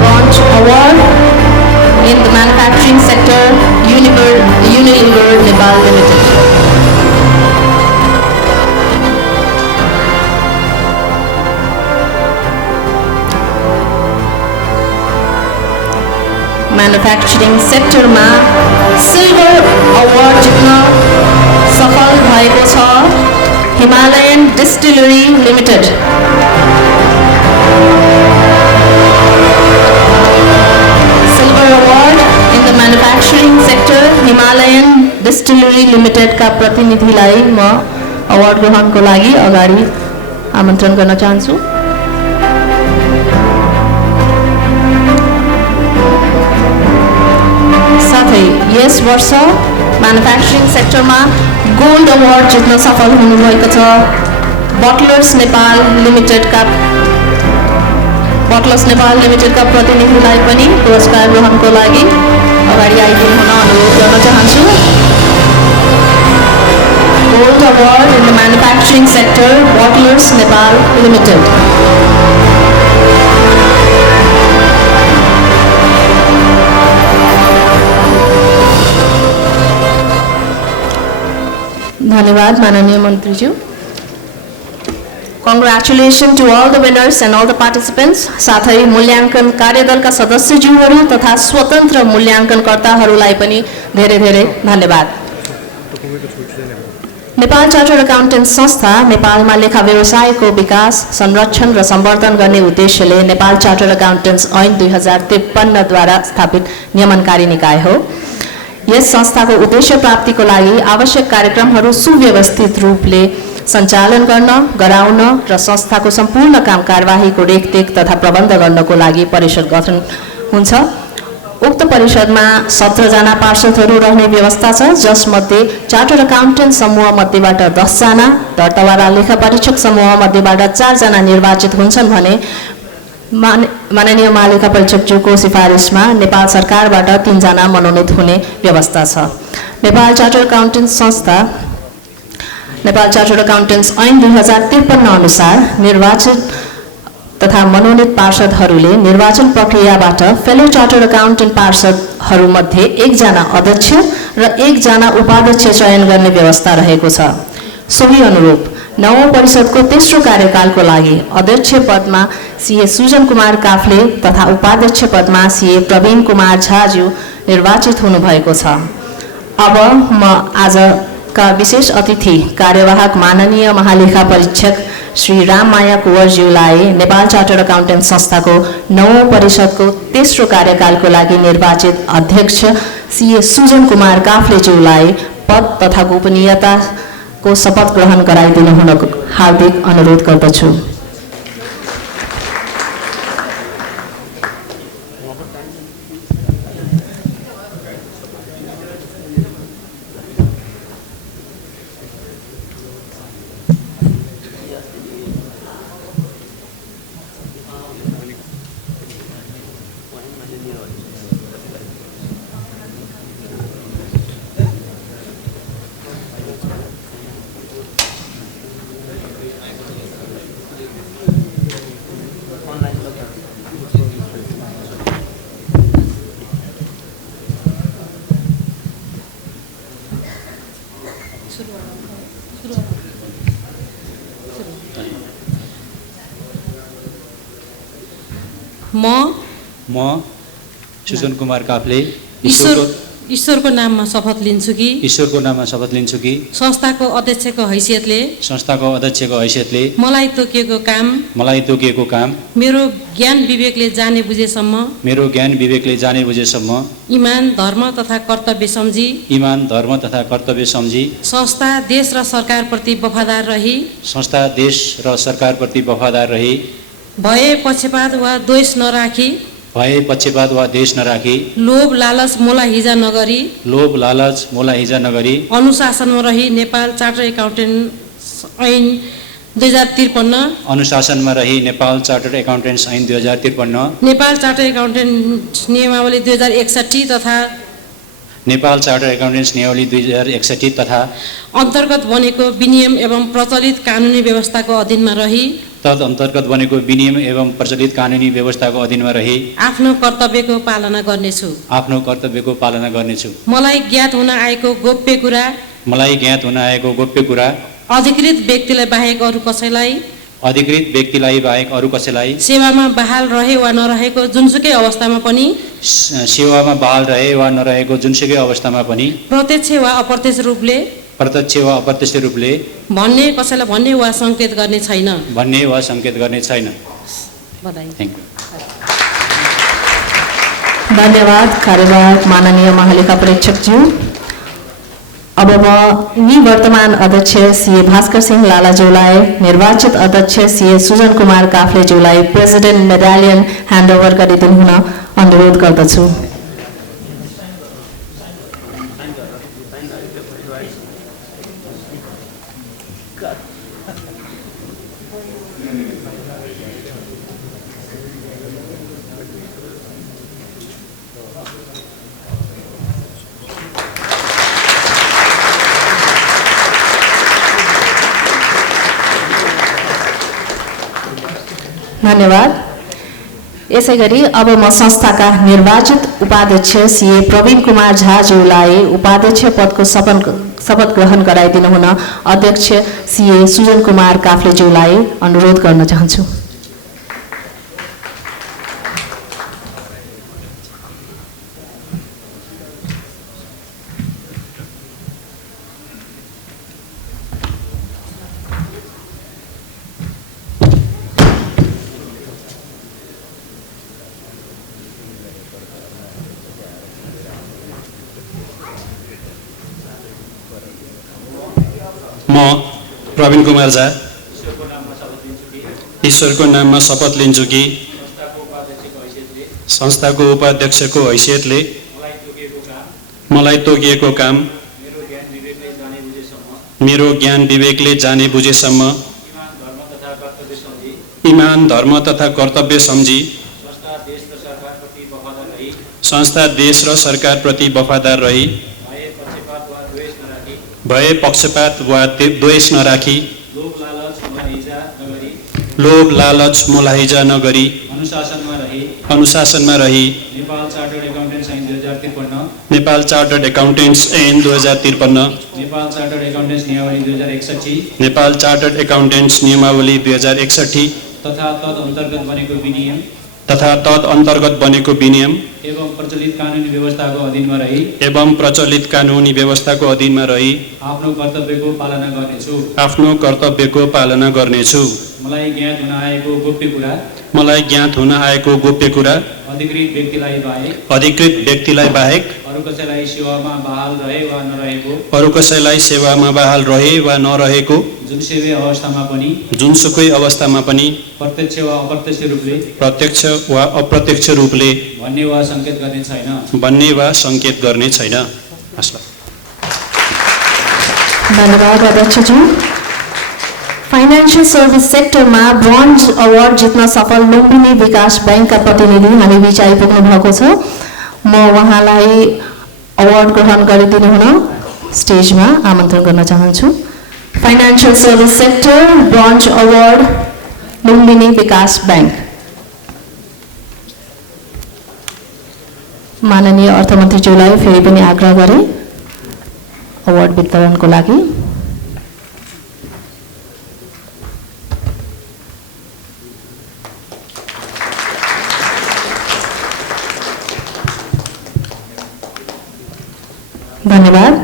Bronze award in the manufacturing sector Unilever Nepal Limited. Manufacturing sector में सिल्वर अवार्ड जित्न सफल भएको छ Himalayan distillery limited. Silver award in the manufacturing sector Himalayan distillery limited का प्रतिनिधिलाई म अवार्ड ग्रहणको लागि अगाडि आमन्त्रण गर्न चाहन्छु। साथै यस वर्ष म्यानुफ्याक्चरिङ सेक्टरमा गोल्ड अवार्ड जित्न सफल हुनुभएको छ बटलर्स नेपाल लिमिटेडका प्रतिनिधिलाई पनि पुरस्कार ग्रहणको लागि अगाडि आइदिनु हुन अनुरोध गर्न चाहन्छु। Gold award in the manufacturing sector butlers Nepal limited. धन्यवाद माननीय मन्त्रीज्यू। Congratulations to all the winners and all the participants. साथै मूल्याङ्कन कार्यदलका सदस्यज्यूहरू तथा स्वतन्त्र मूल्याङ्कनकर्ताहरूलाई पनि धेरै धेरै धन्यवाद। नेपाल चार्टर्ड अकाउन्टेन्ट संस्था नेपालमा लेखा व्यवसायको विकास, संरक्षण र सम्वर्धन गर्ने उद्देश्यले नेपाल चार्टर्ड अकाउन्टेन्ट्स ऐन 2053 द्वारा स्थापित नियमनकारी निकाय हो। यस संस्थाको उद्देश्य प्राप्तिको लागि आवश्यक कार्यक्रमहरू सुव्यवस्थित रूपले सञ्चालन गर्न, गराउन र संस्थाको सम्पूर्ण काम कारबाहीको रेखदेख तथा प्रबन्ध गर्नको लागि परिषद गठन हुन्छ। उक्त परिषदमा 17 जना पार्षदहरू रहने व्यवस्था छ, जसमध्ये चार्टर्ड अकाउन्टेन्ट समूह मध्येबाट 10 जना, दर्तावाला लेखा परीक्षक समूह मध्येबाट 4 जना निर्वाचित हुन्छन् भने माननीय महालेखा परीक्षकज्यूको सिफारिसमा नेपाल सरकारबाट 3 जना मनोनित हुने व्यवस्था छ। नेपाल चार्टर्ड अकाउन्टेन्ट संस्था नेपाल चार्टर्ड अकाउन्टेन्ट्स ऐन 2053 अनुसार निर्वाचित तथा मनोनित पार्षदहरूले निर्वाचन प्रक्रियाबाट फेलो चार्टर्ड अकाउन्टेन्ट पार्षदहरूमध्ये 1 जना अध्यक्ष र 1 जना उपाध्यक्ष चयन गर्ने व्यवस्था रहेको छ। सोही अनुरूप नवौं परिषदको तेस्रो कार्यकालको लागि अध्यक्ष पदमा सीए सुजन कुमार काफ्ले तथा उपाध्यक्ष पदमा सीए प्रवीण कुमार झाज्यू निर्वाचित हुनुभएको छ। अब म आजका विशेष अतिथि कार्यवाहक माननीय महालेखा परीक्षक श्री राममाया कुँवरज्यूलाई नेपाल चार्टर्ड अकाउन्टेन्ट संस्थाको नवौं परिषदको तेस्रो कार्यकालको लागि निर्वाचित अध्यक्ष सीए सुजन कुमार काफ्लेज्यूलाई पद तथा गोपनीयताको शपथ ग्रहण गराइदिनु हुन हार्दिक अनुरोध गर्दछु। म सुजन कुमार काफ्ले ईश्वरको नाममा शपथ लिन्छु कि संस्थाको अध्यक्षको हैसियतले मलाई तोकिएको काम मेरो ज्ञान विवेकले जाने बुझेसम्म इमान धर्म तथा कर्तव्य सम्झी संस्था देश र सरकारप्रति वफादार रही भए पक्षपात वा द्वेष नराखी लोभ लालच मोला हिजा नगरी अनुशासनमा रही नेपाल चार्टर्ड अकाउन्टेन्ट ऐन 2053 नेपाल चार्टर्ड अकाउन्टेन्ट नियमावली 2061 तथा अन्तर्गत बनेको विनियम एवं प्रचलित कानुनी व्यवस्थाको अधीनमा रही आफ्नो कर्तव्यको पालना गर्नेछु। मलाई ज्ञात हुन आएको गोप्य कुरा अधिकृत व्यक्तिलाई बाहेक अरू कसैलाई सेवामा बहाल रहे वा नरहेको जुनसुकै अवस्थामा पनि प्रत्यक्ष वा अप्रत्यक्ष रूपले भन्ने कसैलाई भन्ने वा संकेत गर्ने छैन। धन्यवाद कार्यवाहक माननीय महालेखा परीक्षकज्यू। अब म निवर्तमान अध्यक्ष सीए भास्कर सिंह लालाज्यूलाई, निर्वाचित अध्यक्ष सीए सुजन कुमार काफ्लेज्यूलाई प्रेसिडेन्ट मेडालियन ह्यान्डओभर गरिदिनु हुन अनुरोध गर्दछु। धन्यवाद। यसै गरी अब म संस्थाका निर्वाचित उपाध्यक्ष सीए प्रवीण कुमार झाज्यूलाई उपाध्यक्ष पदको शपथ ग्रहण गराइदिनु हुन अध्यक्ष सीए सुजन कुमार काफ्लेज्यूलाई अनुरोध गर्न चाहन्छु। म प्रवीण कुमार झा ईश्वरको नाममा शपथ लिन्छु कि संस्थाको उपाध्यक्षको हैसियतले मलाई तोकिएको काम मेरो ज्ञान विवेकले जाने बुझेसम्म इमान धर्म तथा कर्तव्य सम्झी संस्था देश र सरकारप्रति वफादार रही भए पक्षपात वा द्वेष नराखी लोभ लालच मोलाहिजा नगरी अनुशासनमा रही नेपाल चार्टर्ड एकाउन्टेन्ट्स ऐन 2053 नेपाल चार्टर्ड एकाउन्टेन्ट्स नियमावली 2061 तथा तद अन्तर्गत बनेको विनियम एवं प्रचलित कानुनी व्यवस्थाको अधीनमा रही आफ्नो कर्तव्यको पालना गर्नेछु। मलाई ज्ञात हुन आएको गोप्य कुरा अधिकृत व्यक्तिलाई बाहेक अरू कसैलाई सेवामा बहाल रहे वा नरहेको जुनसुकै अवस्थामा पनि प्रत्यक्ष वा अप्रत्यक्ष रूपले भन्ने वा सङ्केत गर्ने छैन। धन्यवाद अध्यक्षज्यू। फाइनेन्शियल सर्भिस सेक्टरमा ब्रोन्ज अवार्ड जित्न सफल लुम्बिनी विकास बैंकका प्रतिनिधि हामी बीच आइपुग्नु भएको छ। म उहाँलाई अवार्ड ग्रहण गरिदिनु हुन स्टेजमा आमन्त्रण गर्न चाहन्छु। Financial service sector bronze award Lumbini विकास बैंक। माननीय अर्थमन्त्रीज्यूलाई फेरि पनि आग्रह गरे अवार्ड वितरणको लागि। धन्यवाद।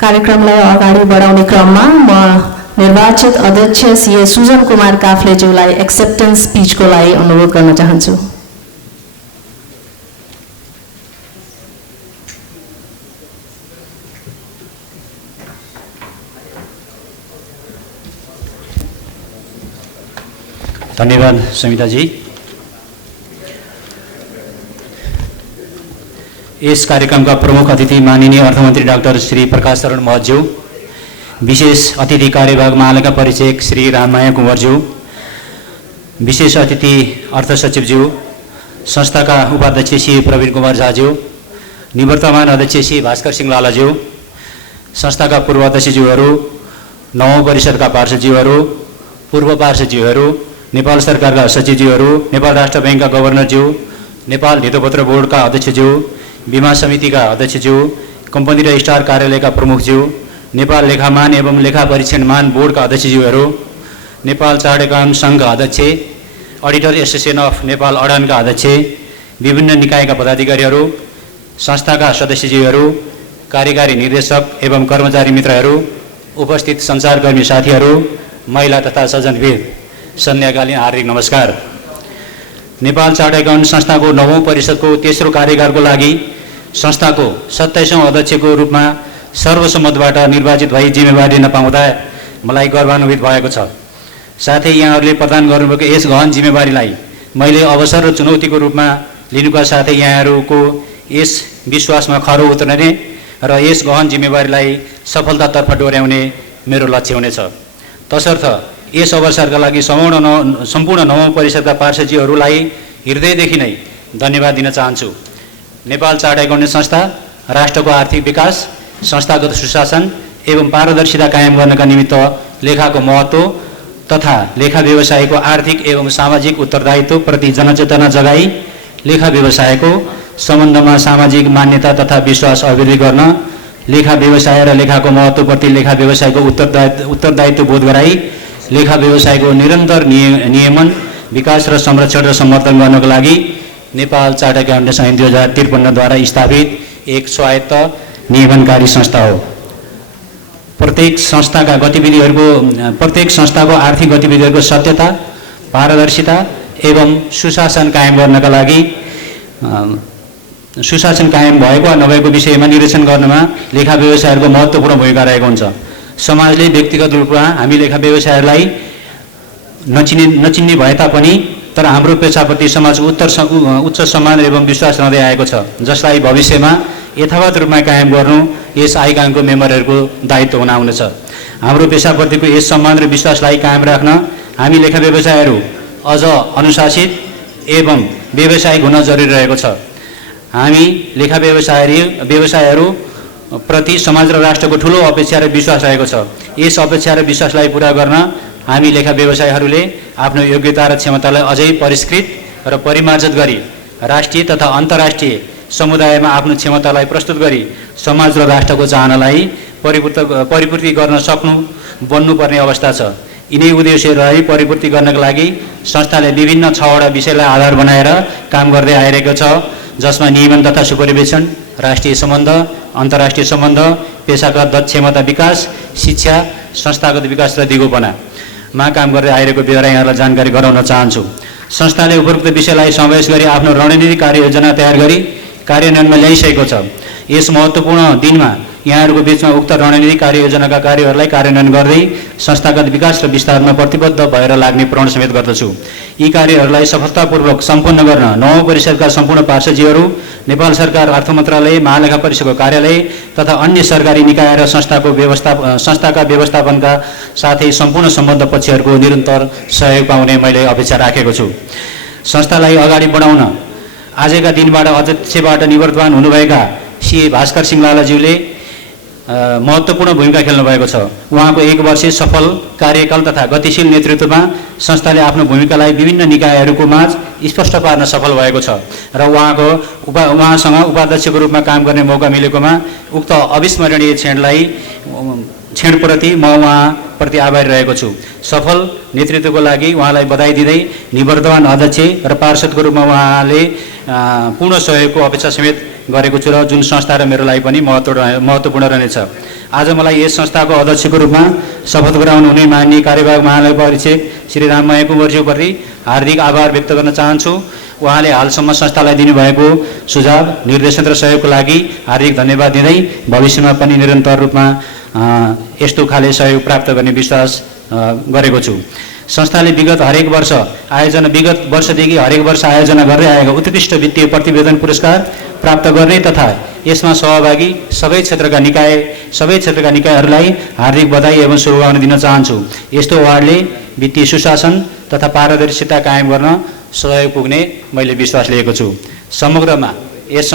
कार्यक्रमलाई अगाडि बढाउने क्रममा म निर्वाचित अध्यक्ष सीए सुजन कुमार काफ्लेज्यूलाई एक्सेप्टेन्स स्पिचको लागि अनुरोध गर्न चाहन्छु। धन्यवाद समिताजी। यस कार्यक्रमका प्रमुख अतिथि माननीय अर्थमन्त्री डाक्टर श्री प्रकाश शरण महतज्यू, विशेष अतिथि कार्यवाहक महालेखा परीक्षक श्री राममाया कुँवरज्यू, विशेष अतिथि अर्थ सचिवज्यू, संस्थाका उपाध्यक्ष श्री प्रवीण कुमार झाज्यू, निवर्तमान अध्यक्ष श्री भास्कर सिंह लालाज्यू, संस्थाका पूर्व अध्यक्षज्यूहरू, नवौं परिषदका पार्षदज्यूहरू, पूर्व पार्षदज्यूहरू, नेपाल सरकारका सचिवज्यूहरू, नेपाल राष्ट्र बैंकका गभर्नरज्यू, नेपाल धितोपत्र बोर्डका अध्यक्षज्यू, बीमा समितिका अध्यक्षज्यू, कम्पनी र स्टार कार्यालयका प्रमुखज्यू, नेपाल लेखामान एवं लेखा परीक्षणमान बोर्डका अध्यक्षज्यूहरू, नेपाल चार्ट एकाउन्ट सङ्घका अध्यक्ष, अडिटर एसोसिएसन अफ नेपाल अडानका अध्यक्ष, विभिन्न निकायका पदाधिकारीहरू, संस्थाका सदस्यज्यूहरू, कार्यकारी निर्देशक एवं कर्मचारी मित्रहरू, उपस्थित सञ्चारकर्मी साथीहरू, महिला तथा सज्जनवीर, सन्ध्याकालीन हार्दिक नमस्कार। नेपाल चार्ट एकाउन्ट संस्थाको 9औं परिषदको तेस्रो कार्यकालको लागि संस्थाको 27औं अध्यक्षको रूपमा सर्वसम्मतबाट निर्वाचित भई जिम्मेवारी लिन पाउँदा मलाई गर्वान्वित भएको छ। साथै यहाँहरूले प्रदान गर्नुभएको यस गहन जिम्मेवारीलाई मैले अवसर र चुनौतीको रूपमा लिनुका साथै यहाँहरूको यस विश्वासमा खरो उत्रने र यस गहन जिम्मेवारीलाई सफलतातर्फ डोर्याउने मेरो लक्ष्य हुनेछ। तसर्थ यस अवसरका लागि सम्पूर्ण नवौं परिषदका पार्षदजीहरूलाई हृदयदेखि नै धन्यवाद दिन चाहन्छु। नेपाल चार्ट एकाउन्टेन्ट संस्था राष्ट्रको आर्थिक विकास, संस्थागत सुशासन एवं पारदर्शिता कायम गर्नका निमित्त लेखाको महत्त्व तथा लेखा व्यवसायको आर्थिक एवं सामाजिक उत्तरदायित्व प्रति जनचेतना जगाई लेखा व्यवसायको सम्बन्धमा सामाजिक मान्यता तथा विश्वास अभिवृद्धि गर्न, लेखा व्यवसाय र लेखाको महत्त्वप्रति लेखा व्यवसायको उत्तरदायित्व बोध गराई लेखा व्यवसायको निरन्तर नियमन, विकास र संरक्षण र समर्थन गर्नको लागि नेपाल चार्ट एकाउन्टेन्ट ऐन 2053 द्वारा स्थापित एक स्वायत्त नियमनकारी संस्था हो। प्रत्येक संस्थाको आर्थिक गतिविधिहरूको सत्यता, पारदर्शिता एवं सुशासन कायम गर्नका लागि सुशासन कायम भएको वा नभएको विषयमा निरीक्षण गर्नमा लेखा व्यवसायहरूको महत्त्वपूर्ण भूमिका रहेको हुन्छ। समाजले व्यक्तिगत रूपमा हामी लेखा व्यवसायलाई नचिन्ने भए तापनि तर हाम्रो पेसाप्रति समाजको उच्च सम्मान एवं विश्वास रहँदै आएको छ, जसलाई भविष्यमा यथावत रूपमा कायम गर्नु यस आइकाङको मेम्बरहरूको दायित्व हुन आउनेछ। हाम्रो पेसाप्रतिको यस सम्मान र विश्वासलाई कायम राख्न हामी लेखा व्यवसायहरू अझ अनुशासित एवं व्यावसायिक हुन जरुरी रहेको छ। हामी लेखा व्यवसायहरू प्रति समाज र राष्ट्रको ठूलो अपेक्षा र विश्वास रहेको छ। यस अपेक्षा र विश्वासलाई पूरा गर्न हामी लेखा व्यवसायहरूले आफ्नो योग्यता र क्षमतालाई अझै परिष्कृत र परिमार्जित गरी राष्ट्रिय तथा अन्तर्राष्ट्रिय समुदायमा आफ्नो क्षमतालाई प्रस्तुत गरी समाज र राष्ट्रको चाहनालाई परिपूर्ति गर्न बन्नुपर्ने अवस्था छ। यिनै उद्देश्यहरूलाई परिपूर्ति गर्नका लागि संस्थाले विभिन्न 6वटा विषयलाई आधार बनाएर काम गर्दै आइरहेको छ, जसमा नियमन तथा सुपरिवेशन, राष्ट्रिय सम्बन्ध, अन्तर्राष्ट्रिय सम्बन्ध, पेसागत क्षमता विकास, शिक्षा, संस्थागत विकास र दिगोपनामा काम गर्दै आइरहेको बेहोरा यहाँलाई जानकारी गराउन चाहन्छु। संस्थाले उपरोक्त विषयलाई समावेश गरी आफ्नो रणनीतिक कार्ययोजना तयार गरी कार्यान्वयनमा ल्याइसकेको छ। यस महत्त्वपूर्ण दिनमा यहाँहरूको बीचमा उक्त रणनीतिक कार्ययोजनाका कार्यहरूलाई कार्यान्वयन गर्दै संस्थागत विकास र विस्तारमा प्रतिबद्ध भएर लाग्ने प्रण समेत गर्दछु। यी कार्यहरूलाई सफलतापूर्वक सम्पन्न गर्न नवौं परिषदका सम्पूर्ण पार्षदजीहरू, नेपाल सरकार अर्थ मन्त्रालय, महालेखा परिषदको कार्यालय तथा अन्य सरकारी निकाय र संस्थाका व्यवस्थापनका साथै सम्पूर्ण सम्बद्ध पक्षहरूको निरन्तर सहयोग पाउने मैले अपेक्षा राखेको छु। संस्थालाई अगाडि बढाउन आजका दिनबाट अध्यक्षबाट निवर्तमान हुनुभएका श्री भास्कर सिंहलालाज्यूले महत्त्वपूर्ण भूमिका खेल्नु भएको छ। उहाँको 1 वर्षे सफल कार्यकाल तथा गतिशील नेतृत्वमा संस्थाले आफ्नो भूमिकालाई विभिन्न निकायहरूको माझ स्पष्ट पार्न सफल भएको छ र उहाँसँग उपाध्यक्षको रूपमा काम गर्ने मौका मिलेकोमा उक्त अविस्मरणीय क्षणप्रति म उहाँप्रति आभारी रहेको छु। सफल नेतृत्वको लागि उहाँलाई बधाई दिँदै निवर्तमान अध्यक्ष र पार्षदको रूपमा उहाँले पूर्ण सहयोगको अपेक्षा समेत गरेको छु र जुन संस्था र मेरो लागि पनि महत्त्वपूर्ण रहनेछ। आज मलाई यस संस्थाको अध्यक्षको रूपमा शपथ गराउनु हुने माननीय कार्यवाहक महालेखा परीक्षक श्री राममाया कुँवरज्यूप्रति हार्दिक आभार व्यक्त गर्न चाहन्छु। उहाँले हालसम्म संस्थालाई दिनुभएको सुझाव, निर्देशन र सहयोगको लागि हार्दिक धन्यवाद दिँदै भविष्यमा पनि निरन्तर रूपमा यस्तो खाले सहयोग प्राप्त गर्ने विश्वास गरेको छु। संस्थाले विगत वर्षदेखि हरेक वर्ष आयोजना गर्दै आएको उत्कृष्ट वित्तीय प्रतिवेदन पुरस्कार प्राप्त गर्ने तथा यसमा सहभागी सबै क्षेत्रका निकायहरूलाई हार्दिक बधाई एवं शुभकामना दिन चाहन्छु। यस्तो अवार्डले वित्तीय सुशासन तथा पारदर्शिता कायम गर्न सहयोग पुग्ने मैले विश्वास लिएको छु। समग्रमा यस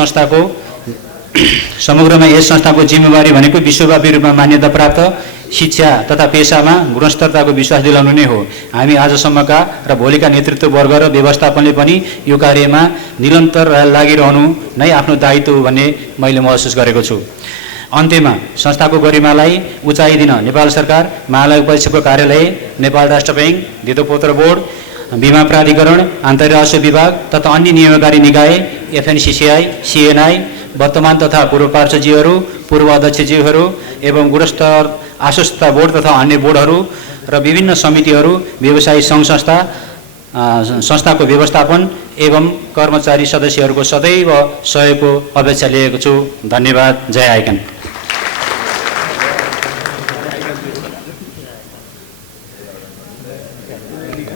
संस्थाको जिम्मेवारी भनेको विश्वव्यापी रूपमा मान्यता प्राप्त शिक्षा तथा पेसामा गुणस्तरताको विश्वास दिलाउनु नै हो। हामी आजसम्मका र भोलिका नेतृत्ववर्ग र व्यवस्थापनले पनि यो कार्यमा निरन्तर लागिरहनु नै आफ्नो दायित्व हो भन्ने मैले महसुस गरेको छु। अन्त्यमा संस्थाको गरिमालाई उचाइ दिन नेपाल सरकार, महालेखा परीक्षकको कार्यालय, नेपाल राष्ट्र ब्याङ्क, धितोपोत्र बोर्ड, बीमा प्राधिकरण, अन्तर्राष्ट्रिय विभाग तथा अन्य नियमकारी निकाय, FNCCI, CNI, वर्तमान तथा पूर्व पार्षदजीहरू, पूर्व अध्यक्षज्यूहरू एवं गुणस्तर आश्वस्तता बोर्ड तथा अन्य बोर्डहरू र विभिन्न समितिहरू, व्यवसायी सङ्घ संस्थाको व्यवस्थापन एवं कर्मचारी सदस्यहरूको सदैव सहयोगको अपेक्षा लिएको छु। धन्यवाद। जय आइकन।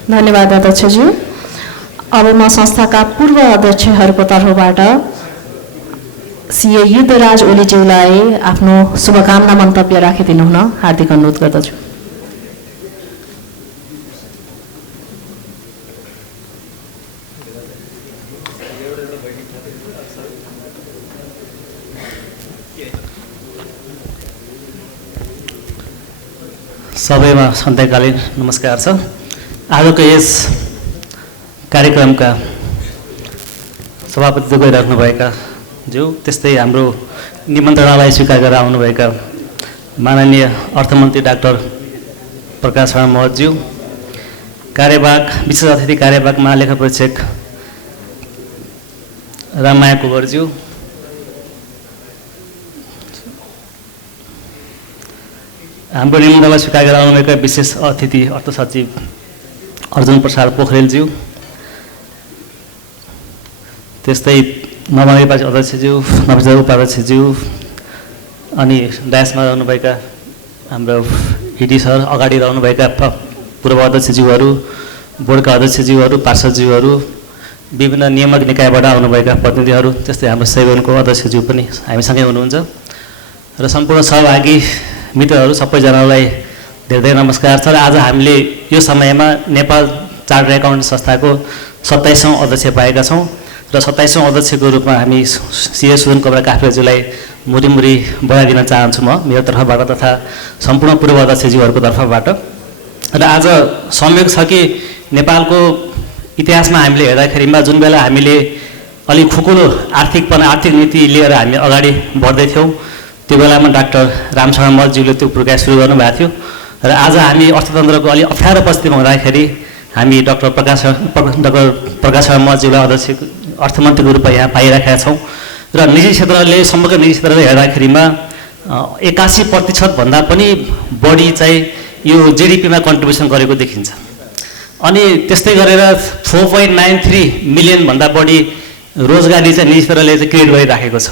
धन्यवाद अध्यक्षज्यू। अब म संस्थाका पूर्व अध्यक्षहरूको तर्फबाट सीए युद्धराज ओलीज्यूलाई आफ्नो शुभकामना मन्तव्य राखिदिनु हुन हार्दिक अनुरोध गर्दछु। सबैमा सन्ध्याकालीन नमस्कार छ। आजको यस कार्यक्रमका सभापतित्व गरिराख्नुभएका जो त्यस्तै हाम्रो निमन्त्रणालाई स्वीकार गरेर आउनुभएका माननीय अर्थमन्त्री डाक्टर प्रकाश शरण महतज्यू, कार्यवाहक विशेष अतिथि कार्यवाहक महालेखा परीक्षक राममाया कुँवरज्यू, हाम्रो निमन्त्रणालाई स्वीकार गरेर आउनुभएका विशेष अतिथि अर्थ सचिव अर्जुन प्रसाद पोखरेलज्यू, त्यस्तै नवनिर्वाचित अध्यक्षज्यू, नवनिर्वाचित उपाध्यक्षज्यू अनि डायसमा रहनुभएका हाम्रो इडी सर, अगाडि रहनुभएका पूर्व अध्यक्षज्यूहरू, बोर्डका अध्यक्षज्यूहरू, पार्षदज्यूहरू, विभिन्न नियामक निकायबाट आउनुभएका प्रतिनिधिहरू, त्यस्तै हाम्रो सेवनको अध्यक्षज्यू पनि हामीसँगै हुनुहुन्छ र सम्पूर्ण सहभागी मित्रहरू सबैजनालाई धेरै धेरै नमस्कार छ। र आज हामीले यो समयमा नेपाल चार्टर्ड एकाउन्टेन्ट संस्थाको 27औं अध्यक्ष पाएका छौँ र 27औं अध्यक्षको रूपमा हामी सीए सुदन कोब्रा काफ्लेज्यूलाई मुरी बधाई दिन चाहन्छु म मेरो तर्फबाट तथा सम्पूर्ण पूर्व अध्यक्षज्यूहरूको तर्फबाट। र आज संयोग छ कि नेपालको इतिहासमा हामीले हेर्दाखेरिमा जुन बेला हामीले अलिक खुकुलो आर्थिक नीति लिएर हामी अगाडि बढ्दैथ्यौँ त्यो बेलामा डाक्टर रामशरण महतज्यूले त्यो प्रक्रिया सुरु गर्नुभएको थियो र आज हामी अर्थतन्त्रको अलिक अप्ठ्यारो परिस्थितिमा हुँदाखेरि हामी डाक्टर प्रकाश शरण महतज्यूलाई अर्थमन्त्रीको रूपमा यहाँ पाइराखेका छौँ र निजी क्षेत्रले समग्र निजी क्षेत्रले हेर्दाखेरिमा 81% भन्दा पनि बढी चाहिँ यो जीडीपीमा कन्ट्रिब्युसन गरेको देखिन्छ। अनि त्यस्तै गरेर 4.93 मिलियन भन्दा बढी रोजगारी चाहिँ निजी क्षेत्रले चाहिँ क्रिएट गरिराखेको छ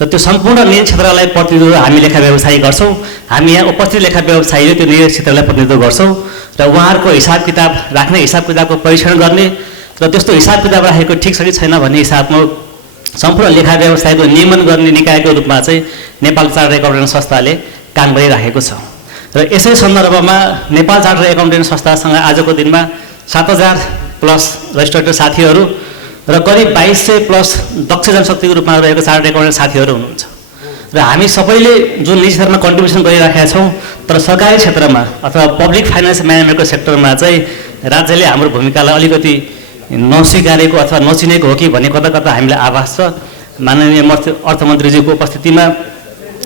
र त्यो सम्पूर्ण निजी क्षेत्रलाई प्रतिनिधित्व हामी लेखा व्यवसायी गर्छौँ। हामी यहाँ उपस्थित लेखा व्यवसायीले त्यो निजी क्षेत्रलाई प्रतिनिधित्व गर्छौँ र उहाँहरूको हिसाब किताब राख्ने, हिसाब किताबको परीक्षण गर्ने र त्यस्तो हिसाब किताब राखेको ठिक छ कि छैन भन्ने हिसाबमा सम्पूर्ण लेखा व्यवसायको नियमन गर्ने निकायको रूपमा चाहिँ नेपाल चार्टर्ड एकाउन्टेन्ट संस्थाले काम गरिराखेको छ। र यसै सन्दर्भमा नेपाल चार्टर्ड एकाउन्टेन्ट संस्थासँग आजको दिनमा 7000 प्लस रजिस्टर्ड साथीहरू र करिब 2200 प्लस दक्ष जनशक्तिको रूपमा रहेको चार्टर्ड एकाउन्टेन्ट साथीहरू हुनुहुन्छ र हामी सबैले जुन निजी क्षेत्रमा कन्ट्रिब्युसन गरिराखेका छौँ तर सरकारी क्षेत्रमा अथवा पब्लिक फाइनेन्स म्यानेजमेन्टको सेक्टरमा चाहिँ राज्यले हाम्रो भूमिकालाई अलिकति नस्वीकारेको अथवा नचिनेको हो कि भन्ने कता कता हामीलाई आभास छ। माननीय अर्थमन्त्रीज्यूको उपस्थितिमा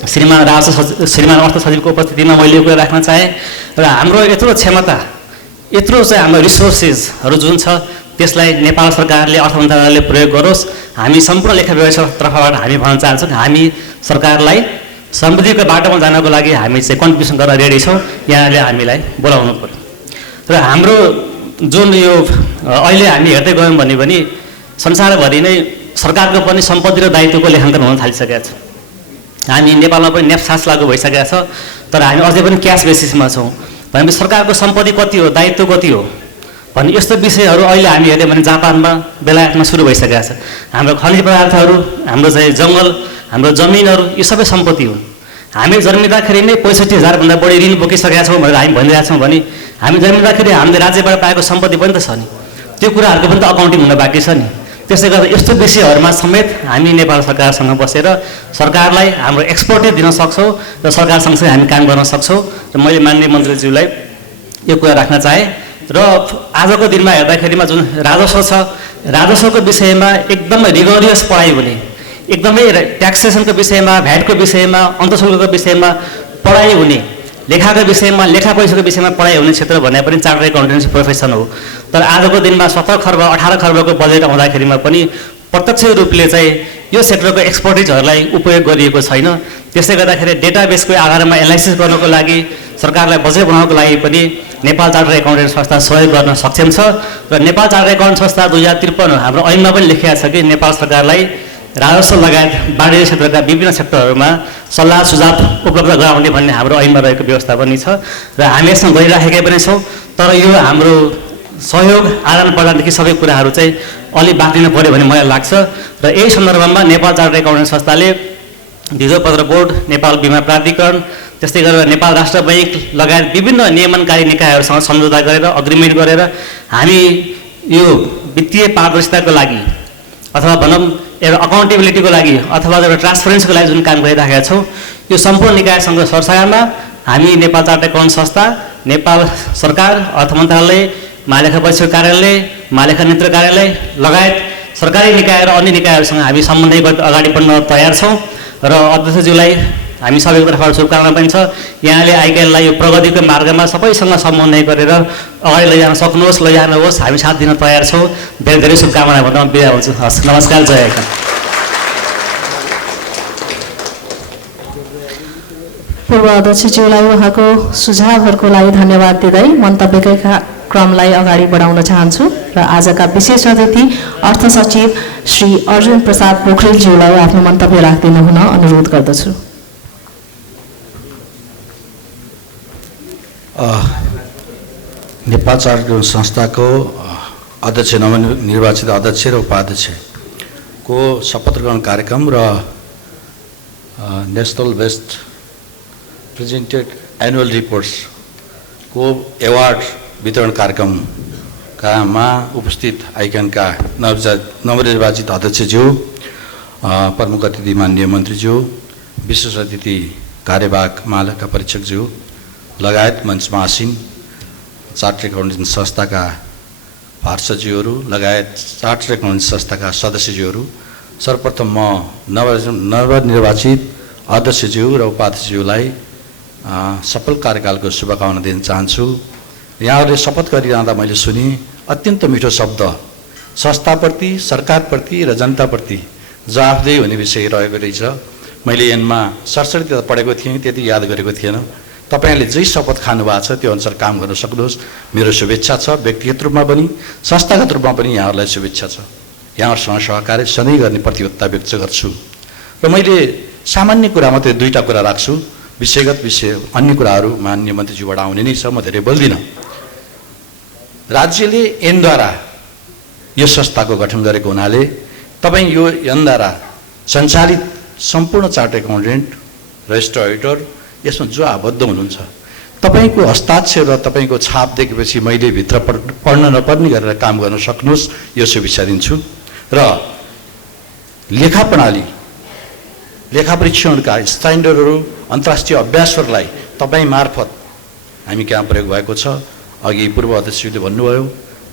श्रीमान अर्थ सचिवको उपस्थितिमा मैले यो कुरा राख्न चाहेँ र हाम्रो यत्रो क्षमता, यत्रो चाहिँ हाम्रो रिसोर्सेसहरू जुन छ त्यसलाई नेपाल सरकारले, अर्थ मन्त्रालयले प्रयोग गरोस्। हामी सम्पूर्ण लेखा व्यवसायको तर्फबाट हामी भन्न चाहन्छौँ हामी सरकारलाई समृद्धिको बाटोमा जानको लागि हामी चाहिँ कन्ट्रिब्युसन गर्न रेडी छौँ, यहाँले हामीलाई बोलाउनु पर्यो। र हाम्रो जुन यो अहिले हामी हेर्दै गयौँ भने पनि संसारभरि नै सरकारको पनि सम्पत्ति र दायित्वको लेखाङ्कन हुन थालिसकेका छ। हामी नेपालमा पनि नेप्सास लागू भइसकेका छ तर हामी अझै पनि क्यास बेसिसमा छौँ। भनेपछि सरकारको सम्पत्ति कति हो, दायित्व कति हो भन्ने यस्तो विषयहरू अहिले हामी हेर्यौँ भने जापानमा, बेलायतमा सुरु भइसकेका छ। हाम्रो खनिज पदार्थहरू, हाम्रो चाहिँ जङ्गल, हाम्रो जमिनहरू यो सबै सम्पत्ति हुन्। हामी जन्मिँदाखेरि नै 65,000 भन्दा बढी ऋण बोकिसकेका छौँ भनेर हामी भनिरहेका छौँ भने हामी जन्मिँदाखेरि हामीले राज्यबाट पाएको सम्पत्ति पनि त छ नि, त्यो कुराहरूको पनि त अकाउन्टिङ हुन बाँकी छ नि। त्यसै गर्दा यस्तो विषयहरूमा समेत हामी नेपाल सरकारसँग बसेर सरकारलाई हाम्रो एक्सपर्टिज दिन सक्छौँ र सरकारसँग चाहिँ हामी काम गर्न सक्छौँ र मैले माननीय मन्त्रीज्यूलाई यो कुरा राख्न चाहेँ। र आजको दिनमा हेर्दाखेरिमा जुन राजस्व छ, राजस्वको विषयमा एकदमै रिगोरियस पढाइ हुने, एकदमै ट्याक्सेसनको विषयमा, भ्याटको विषयमा, अन्तशुल्कको विषयमा पढाइ हुने, लेखाको विषयमा, लेखा पैसाको विषयमा पढाइ हुने क्षेत्र भने पनि चार्टर्ड एकाउन्टेन्सी प्रोफेसन हो। तर आजको दिनमा 17 खर्ब 18 खर्बको बजेट आउँदाखेरिमा पनि प्रत्यक्ष रूपले चाहिँ यो सेक्टरको एक्सपर्टिजहरूलाई उपयोग गरिएको छैन। त्यसै गर्दाखेरि डेटाबेसको आधारमा एनालाइसिस गर्नको लागि, सरकारलाई बजेट बनाउनको लागि पनि नेपाल चार्टर्ड एकाउन्टेन्ट संस्था सहयोग गर्न सक्षम छ। र नेपाल चार्टर्ड एकाउन्टेन्ट संस्था 2053 हाम्रो ऐनमा पनि लेखिएको छ कि नेपाल सरकारलाई राजस्व लगायत वाणिज्य क्षेत्रका विभिन्न सेक्टरहरूमा सल्लाह सुझाव उपलब्ध गराउने भन्ने हाम्रो ऐनमा रहेको व्यवस्था पनि छ र हामी यसमा गरिराखेकै पनि छौँ। तर यो हाम्रो सहयोग आदान प्रदानदेखि सबै कुराहरू चाहिँ अलि बाँडिनु पऱ्यो भन्ने मलाई लाग्छ र यही सन्दर्भमा नेपाल चार्टर्ड एकाउन्टेन्ट संस्थाले धितोपत्र बोर्ड, नेपाल बिमा प्राधिकरण, त्यस्तै गरेर नेपाल राष्ट्र बैङ्क लगायत विभिन्न नियमनकारी निकायहरूसँग सम्झौता गरेर अग्रिमेन्ट गरेर हामी यो वित्तीय पारदर्शिताको लागि अथवा भनौँ एउटा अकाउन्टेबिलिटीको लागि अथवा एउटा ट्रान्सपरेन्सीको लागि जुन काम गरिराखेका छौँ यो सम्पूर्ण निकायसँग सरसल्लाहमा हामी नेपाल चार्टर्ड एकाउन्ट संस्था, नेपाल सरकार, अर्थ मन्त्रालय, महालेखा परीक्षक कार्यालय, महालेखा नीति कार्यालय लगायत सरकारी निकाय र अन्य निकायहरूसँग हामी समन्वय गरेर अगाडि बढ्न तयार छौँ र अध्यक्षज्यूलाई हामी सबैको तर्फबाट शुभकामना पनि छ। यहाँले आइकाइललाई यो प्रगतिको मार्गमा सबैसँग समन्वय गरेर अगाडि लैजान सक्नुहोस्, लैजानुहोस्, हामी साथ दिन तयार छौँ। धेरै धेरै शुभकामना भन्न म बिदा हुन्छु। हस्, नमस्कार, जय हिन्द। पूर्व अध्यक्षज्यूलाई उहाँको सुझावहरूको लागि धन्यवाद दिँदै मन्तव्यकै क्रमलाई अगाडि बढाउन चाहन्छु र आजका विशेष अतिथि अर्थ सचिव श्री अर्जुन प्रसाद पोखरेलज्यूलाई आफ्नो मन्तव्य राखिदिनु हुन अनुरोध गर्दछु। नेपाल चार्टर्ड संस्थाको अध्यक्ष, नवनिर्वाचित अध्यक्ष र उपाध्यक्षको शपथ ग्रहण कार्यक्रम र नेसनल बेस्ट प्रेजेन्टेड एनुअल रिपोर्ट्सको एवार्ड वितरण कार्यक्रममा उपस्थित आइकानका नवनिर्वाचित अध्यक्षज्यू, प्रमुख अतिथि माननीय मन्त्रीज्यू, विशेष अतिथि कार्यवाहक महालेखा परीक्षकज्यू लगायत मञ्चमा आसीन चार्टर्ड एकाउन्टेन्ट संस्थाका पार्षदज्यूहरू लगायत चार्टर्ड एकाउन्टेन्ट संस्थाका सदस्यज्यूहरू, सर्वप्रथम म नवनिर्वाचित अध्यक्षज्यू र उपाध्यक्षज्यूलाई सफल कार्यकालको शुभकामना दिन चाहन्छु। यहाँहरूले शपथ गरिरहँदा मैले सुने अत्यन्त मिठो शब्द संस्थाप्रति, सरकारप्रति र जनताप्रति जवाफदेही हुने विषय रहेको रहेछ। मैले यसमा सरसरी पढेको थिएँ, त्यति याद गरेको थिएन। तपाईहरूले जे शपथ खानुभएको छ त्यो अनुसार काम गर्न सक्नुहोस्, मेरो शुभेच्छा छ। व्यक्तिगत रूपमा पनि संस्थागत रूपमा पनि यहाँहरूलाई शुभेच्छा छ। यहाँहरूसँग सहकार्य सधैँ गर्ने प्रतिबद्धता व्यक्त गर्छु र मैले सामान्य कुरा मात्रै दुईवटा कुरा राख्छु। विषयगत विषय अन्य कुराहरू माननीय मन्त्रीज्यूबाट आउने नै छ, म धेरै बोल्दिनँ। राज्यले ऐनद्वारा यो संस्थाको गठन गरेको हुनाले तपाईँ यो ऐनद्वारा सञ्चालित सम्पूर्ण चार्टर्ड एकाउन्टेन्ट, रजिस्टर अडिटर यसमा जो आबद्ध हुनुहुन्छ, तपाईँको हस्ताक्षर र तपाईँको छाप देखेपछि मैले भित्र पढ्न नपर्ने गरेर काम गर्न सक्नुहोस्, यो शुभेच्छा दिन्छु। र लेखा प्रणाली, लेखा परीक्षणका स्ट्यान्डर्डहरू, अन्तर्राष्ट्रिय अभ्यासहरूलाई तपाईँ मार्फत हामी कहाँ प्रयोग भएको छ। अघि पूर्व अध्यक्षले भन्नुभयो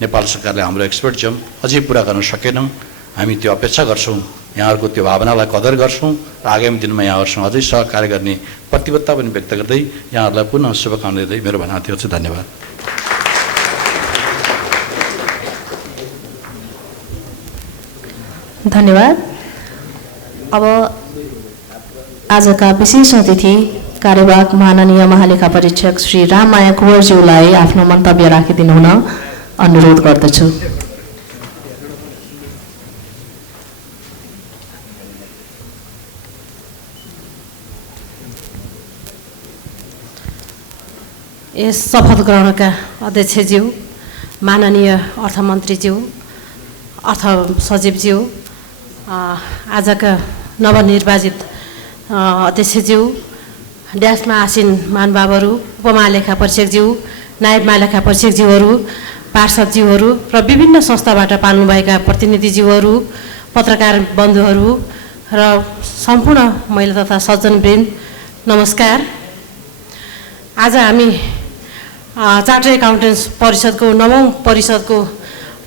नेपाल सरकारले हाम्रो एक्सपर्ट जम अझै पुरा गर्न सकेनौँ। हामी त्यो अपेक्षा गर्छौँ, यहाँहरूको त्यो भावनालाई कदर गर्छौँ र आगामी दिनमा यहाँहरूसँग अझै सहकार्य गर्ने प्रतिबद्धता पनि व्यक्त गर्दै यहाँहरूलाई पुनः शुभकामना दिँदै मेरो भनाइ त्यो छ। धन्यवाद। धन्यवाद। अब आजका विशेष अतिथि कार्यवाहक माननीय महालेखा परीक्षक श्री राममाया कुँवरज्यूलाई आफ्नो मन्तव्य राखिदिनु हुन अनुरोध गर्दछु। यस शपथ ग्रहणका अध्यक्षज्यू, माननीय अर्थमन्त्रीज्यू, अर्थ सचिवज्यू, आजका नवनिर्वाचित अध्यक्षज्यू, ड्यासमा आसीन महानुभावहरू, उपमहालेखा परीक्षकज्यू, नायब महालेखा परीक्षकज्यूहरू, पार्षदज्यूहरू र विभिन्न संस्थाबाट पाल्नुभएका प्रतिनिधिज्यूहरू, पत्रकार बन्धुहरू र सम्पूर्ण महिला तथा सज्जनवृन्द, नमस्कार। आज हामी चार्टर्ड एकाउन्टेन्ट्स परिषदको 9औं परिषदको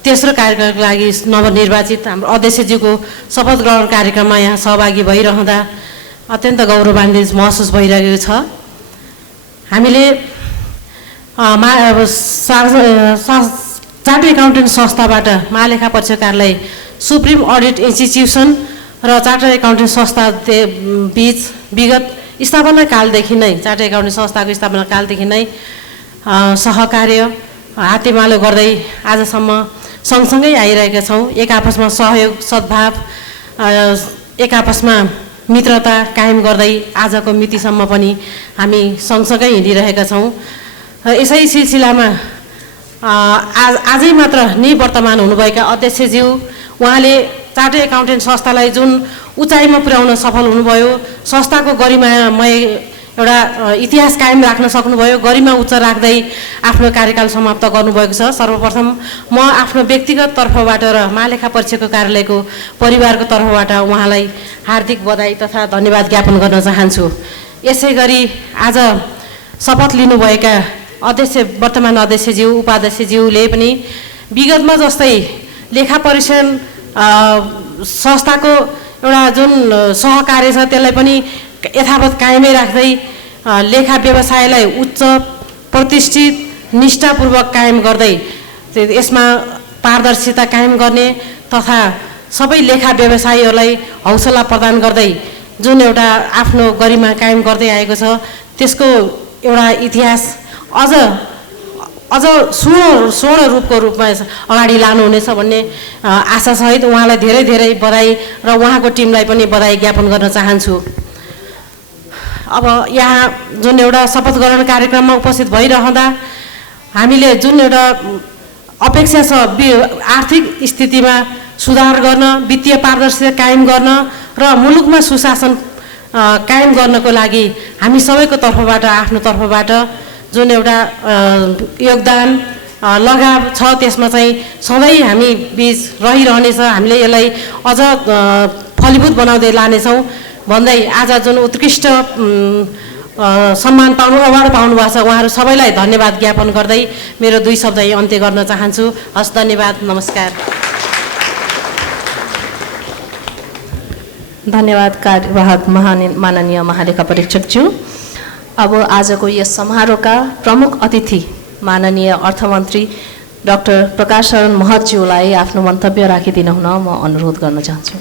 तेस्रो कार्यक्रमको लागि नवनिर्वाचित हाम्रो अध्यक्षज्यूको शपथ ग्रहण कार्यक्रममा यहाँ सहभागी भइरहँदा अत्यन्त गौरवान्वित महसुस भइरहेको छ। हामीले चार्टर्ड एकाउन्टेन्ट संस्थाबाट महालेखा परीक्षक कार्यालय, सुप्रिम अडिट इन्स्टिट्युसन र चार्टर्ड एकाउन्टेन्ट संस्था बीच विगत स्थापना कालदेखि नै, चार्टर्ड एकाउन्टेन्ट संस्थाको स्थापना कालदेखि नै सहकार्य हातेमालो गर्दै आजसम्म सँगसँगै आइरहेका छौँ। एक आपसमा सहयोग, सद्भाव, एक आपसमा मित्रता कायम गर्दै आजको मितिसम्म पनि हामी सँगसँगै हिँडिरहेका छौँ। यसै सिलसिलामा आजै मात्र निवर्तमान हुनुभएका अध्यक्षज्यू, उहाँले चार्टर्ड एकाउन्टेन्ट संस्थालाई जुन उचाइमा पुर्याउन सफल हुनुभयो, संस्थाको गरिमामय एउटा इतिहास कायम राख्न सक्नुभयो, गरिमा उच्च राख्दै आफ्नो कार्यकाल समाप्त गर्नुभएको छ। सर्वप्रथम म आफ्नो व्यक्तिगत तर्फबाट र महालेखा परीक्षकको कार्यालयको परिवारको तर्फबाट उहाँलाई हार्दिक बधाई तथा धन्यवाद ज्ञापन गर्न चाहन्छु। यसै गरी आज शपथ लिनुभएका वर्तमान अध्यक्षज्यू, उपाध्यक्षज्यूले पनि विगतमा जस्तै लेखा परीक्षण संस्थाको एउटा जुन सहकार्य छ त्यसलाई पनि यथावत कायमै राख्दै लेखा व्यवसायलाई उच्च प्रतिष्ठित निष्ठापूर्वक कायम गर्दै यसमा पारदर्शिता कायम गर्ने तथा सबै लेखा व्यवसायीहरूलाई हौसला प्रदान गर्दै जुन एउटा आफ्नो गरिमा कायम गर्दै आएको छ त्यसको एउटा इतिहास अझ स्वर्ण रूपमा अगाडि लानुहुनेछ भन्ने आशासहित उहाँलाई धेरै धेरै बधाई र उहाँको टिमलाई पनि बधाई ज्ञापन गर्न चाहन्छु। अब यहाँ जुन एउटा शपथ ग्रहण कार्यक्रममा उपस्थित भइरहँदा हामीले जुन एउटा अपेक्षा छ आर्थिक स्थितिमा सुधार गर्न, वित्तीय पारदर्शिता कायम गर्न र मुलुकमा सुशासन कायम गर्नको लागि हामी सबैको तर्फबाट, आफ्नो तर्फबाट जुन एउटा योगदान लगाव छ त्यसमा चाहिँ सधैँ हामी बीच रहिरहनेछ। हामीले यसलाई अझ फलीभूत बनाउँदै लानेछौँ भन्दै आज जुन उत्कृष्ट सम्मान अवार्ड पाउनु भएको छ उहाँहरू सबैलाई धन्यवाद ज्ञापन गर्दै मेरो 2 शब्द यही अन्त्य गर्न चाहन्छु। हस्, धन्यवाद, नमस्कार। धन्यवाद कार्यवाहक माननीय महालेखा परीक्षकज्यू। अब आजको यस समारोहका प्रमुख अतिथि माननीय अर्थमन्त्री डाक्टर प्रकाश शरण महतज्यूलाई आफ्नो मन्तव्य राखिदिन हुन म अनुरोध गर्न चाहन्छु।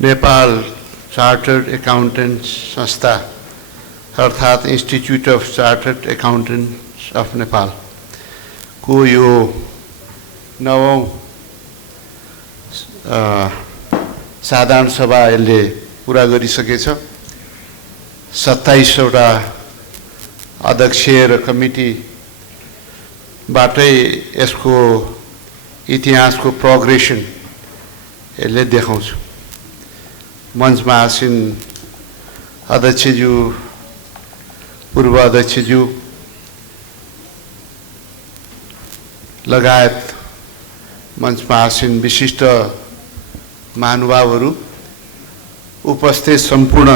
नेपाल चार्टर्ड एकाउन्टेन्ट्स संस्था अर्थात् institute of chartered accountants of Nepal को यो 9औं साधारण सभा यसले पुरा गरिसकेछ। 27वटा अध्यक्षीय र कमिटीबाटै यसको इतिहासको प्रोग्रेसन यसले देखाउँछ। मञ्चमा आसीन अध्यक्षज्यू, पूर्व अध्यक्षज्यू लगायत मञ्चमा आसीन विशिष्ट महानुभावहरू, उपस्थित सम्पूर्ण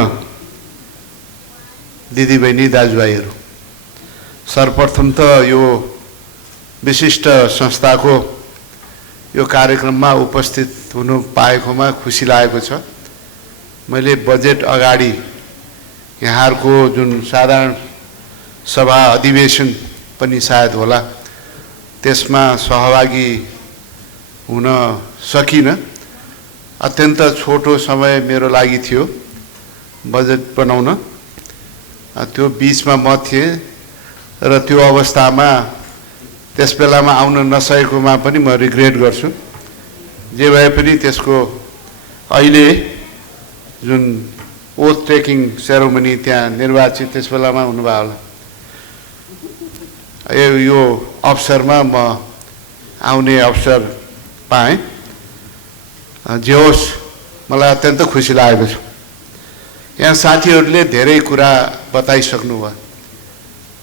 दिदीबहिनी दाजुभाइहरू, सर्वप्रथम त यो विशिष्ट संस्थाको यो कार्यक्रममा उपस्थित हुनु पाएकोमा खुसी लागेको छ। मैले बजेट अगाडि यहाँहरूको जुन साधारण सभा अधिवेशन पनि सायद होला त्यसमा सहभागी हुन सकिनँ। अत्यन्त छोटो समय मेरो लागि थियो बजेट बनाउन, त्यो बिचमा म थिएँ र त्यो अवस्थामा त्यस बेलामा आउन नसकेकोमा पनि म रिग्रेट गर्छु। जे भए पनि त्यसको अहिले जुन ओथ टेकिङ सेरोमनी त्यहाँ निर्वाचित त्यस बेलामा हुनुभयो होला, यो अवसरमा म आउने अवसर पाएँ। जे होस्, मलाई अत्यन्त खुसी लागेको छ। यहाँ साथीहरूले धेरै कुरा बताइसक्नुभयो,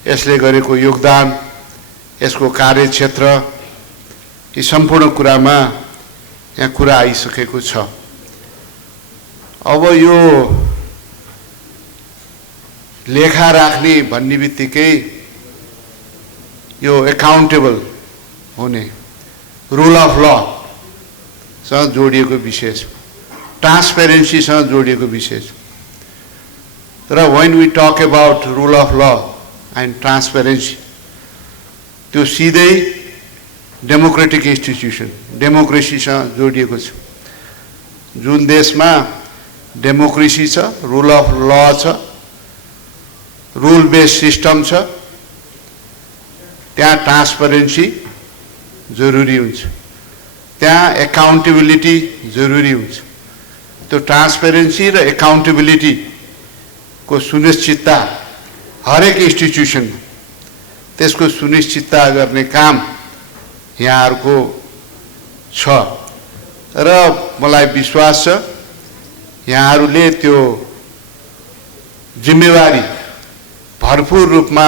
यसले गरेको योगदान, यसको कार्यक्षेत्र, यी सम्पूर्ण कुरामा यहाँ कुरा आइसकेको छ। अब यो लेखा राख्ने भन्ने बित्तिकै यो एकाउन्टेबल हुने, रुल अफ ल सँग जोडिएको विषय छ, ट्रान्सपेरेन्सीसँग जोडिएको विषय छ। तर when we talk about rule of law and transparency, त्यो सिधै डेमोक्रेटिक इन्स्टिट्युसन, डेमोक्रेसीसँग जोडिएको छ। जुन देशमा डेमोक्रेसी छ, रुल अफ ल छ, रुल बेस्ड सिस्टम छ, त्यहाँ ट्रान्सपेरेन्सी जरुरी हुन्छ। त्यहाँ एकाउन्टेबिलिटी जरुरी हुन्छ। त्यो ट्रान्सपेरेन्सी र एकाउन्टेबिलिटीको सुनिश्चितता हरेक इन्स्टिट्युसनमा त्यसको सुनिश्चितता गर्ने काम यहाँहरूको छ र मलाई विश्वास छ यहाँहरूले त्यो जिम्मेवारी भरपूर रूपमा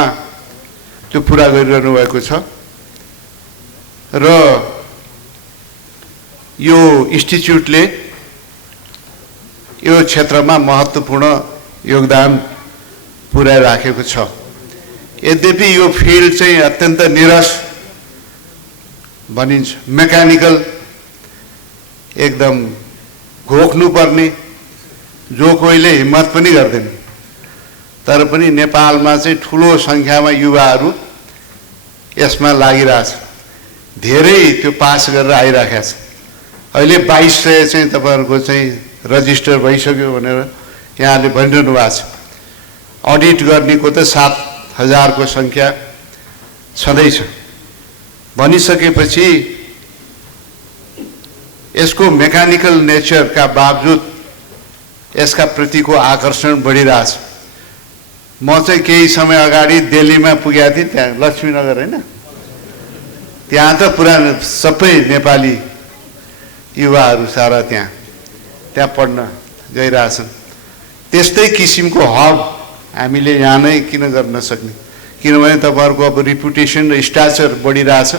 त्यो पुरा गरिरहनु भएको छ र यो इन्स्टिट्युटले यो क्षेत्रमा महत्त्वपूर्ण योगदान पुर्याइराखेको छ। यद्यपि यो फिल्ड चाहिँ अत्यन्त निरस भनिन्छ, मेकानिकल, एकदम घोक्नुपर्ने, जो कोहीले हिम्मत पनि गर्दैन। तर पनि नेपालमा चाहिँ ठुलो सङ्ख्यामा युवाहरू यसमा लागिरहेछ, धेरै त्यो पास गरेर आइराखेको छ। अहिले 2200 चाहिँ तपाईँहरूको चाहिँ रजिस्टर भइसक्यो भनेर यहाँले भनिरहनु भएको छ। अडिट गर्नेको त 7000 को सङ्ख्या छँदैछ। भनिसकेपछि यसको मेकानिकल नेचरका बावजुद यसका प्रतिको आकर्षण बढिरहेछ। म चाहिँ केही समय अगाडि दिल्लीमा पुगेको थिएँ, त्यहाँ लक्ष्मीनगर होइन, त्यहाँ त पुरा सबै नेपाली युवाहरू सारा त्यहाँ पढ्न गइरहेछन्। त्यस्तै किसिमको हब हामीले यहाँ नै किन गर्न नसक्ने, किनभने तपाईँहरूको अब रिपुटेसन र स्ट्याचर बढिरहेछ।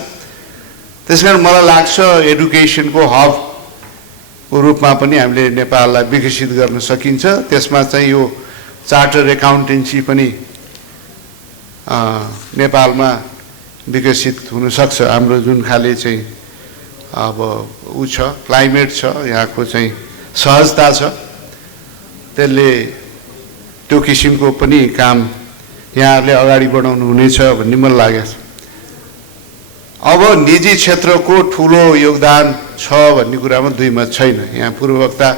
त्यसकारण मलाई लाग्छ एडुकेसनको हबको रूपमा पनि हामीले नेपाललाई विकसित गर्न सकिन्छ। त्यसमा चाहिँ यो चार्टर एकाउन्टेन्सी पनि नेपालमा विकसित हुनसक्छ। हाम्रो जुन खाले चाहिँ अब ऊ छ, क्लाइमेट छ, यहाँको चाहिँ सहजता छ, त्यसले त्यो किसिमको पनि काम यहाँहरूले अगाडि बढाउनु हुनेछ भन्ने मलाई लागेको छ। अब निजी क्षेत्रको ठुलो योगदान छ भन्ने कुरामा दुई मत छैन। यहाँ पूर्ववक्ता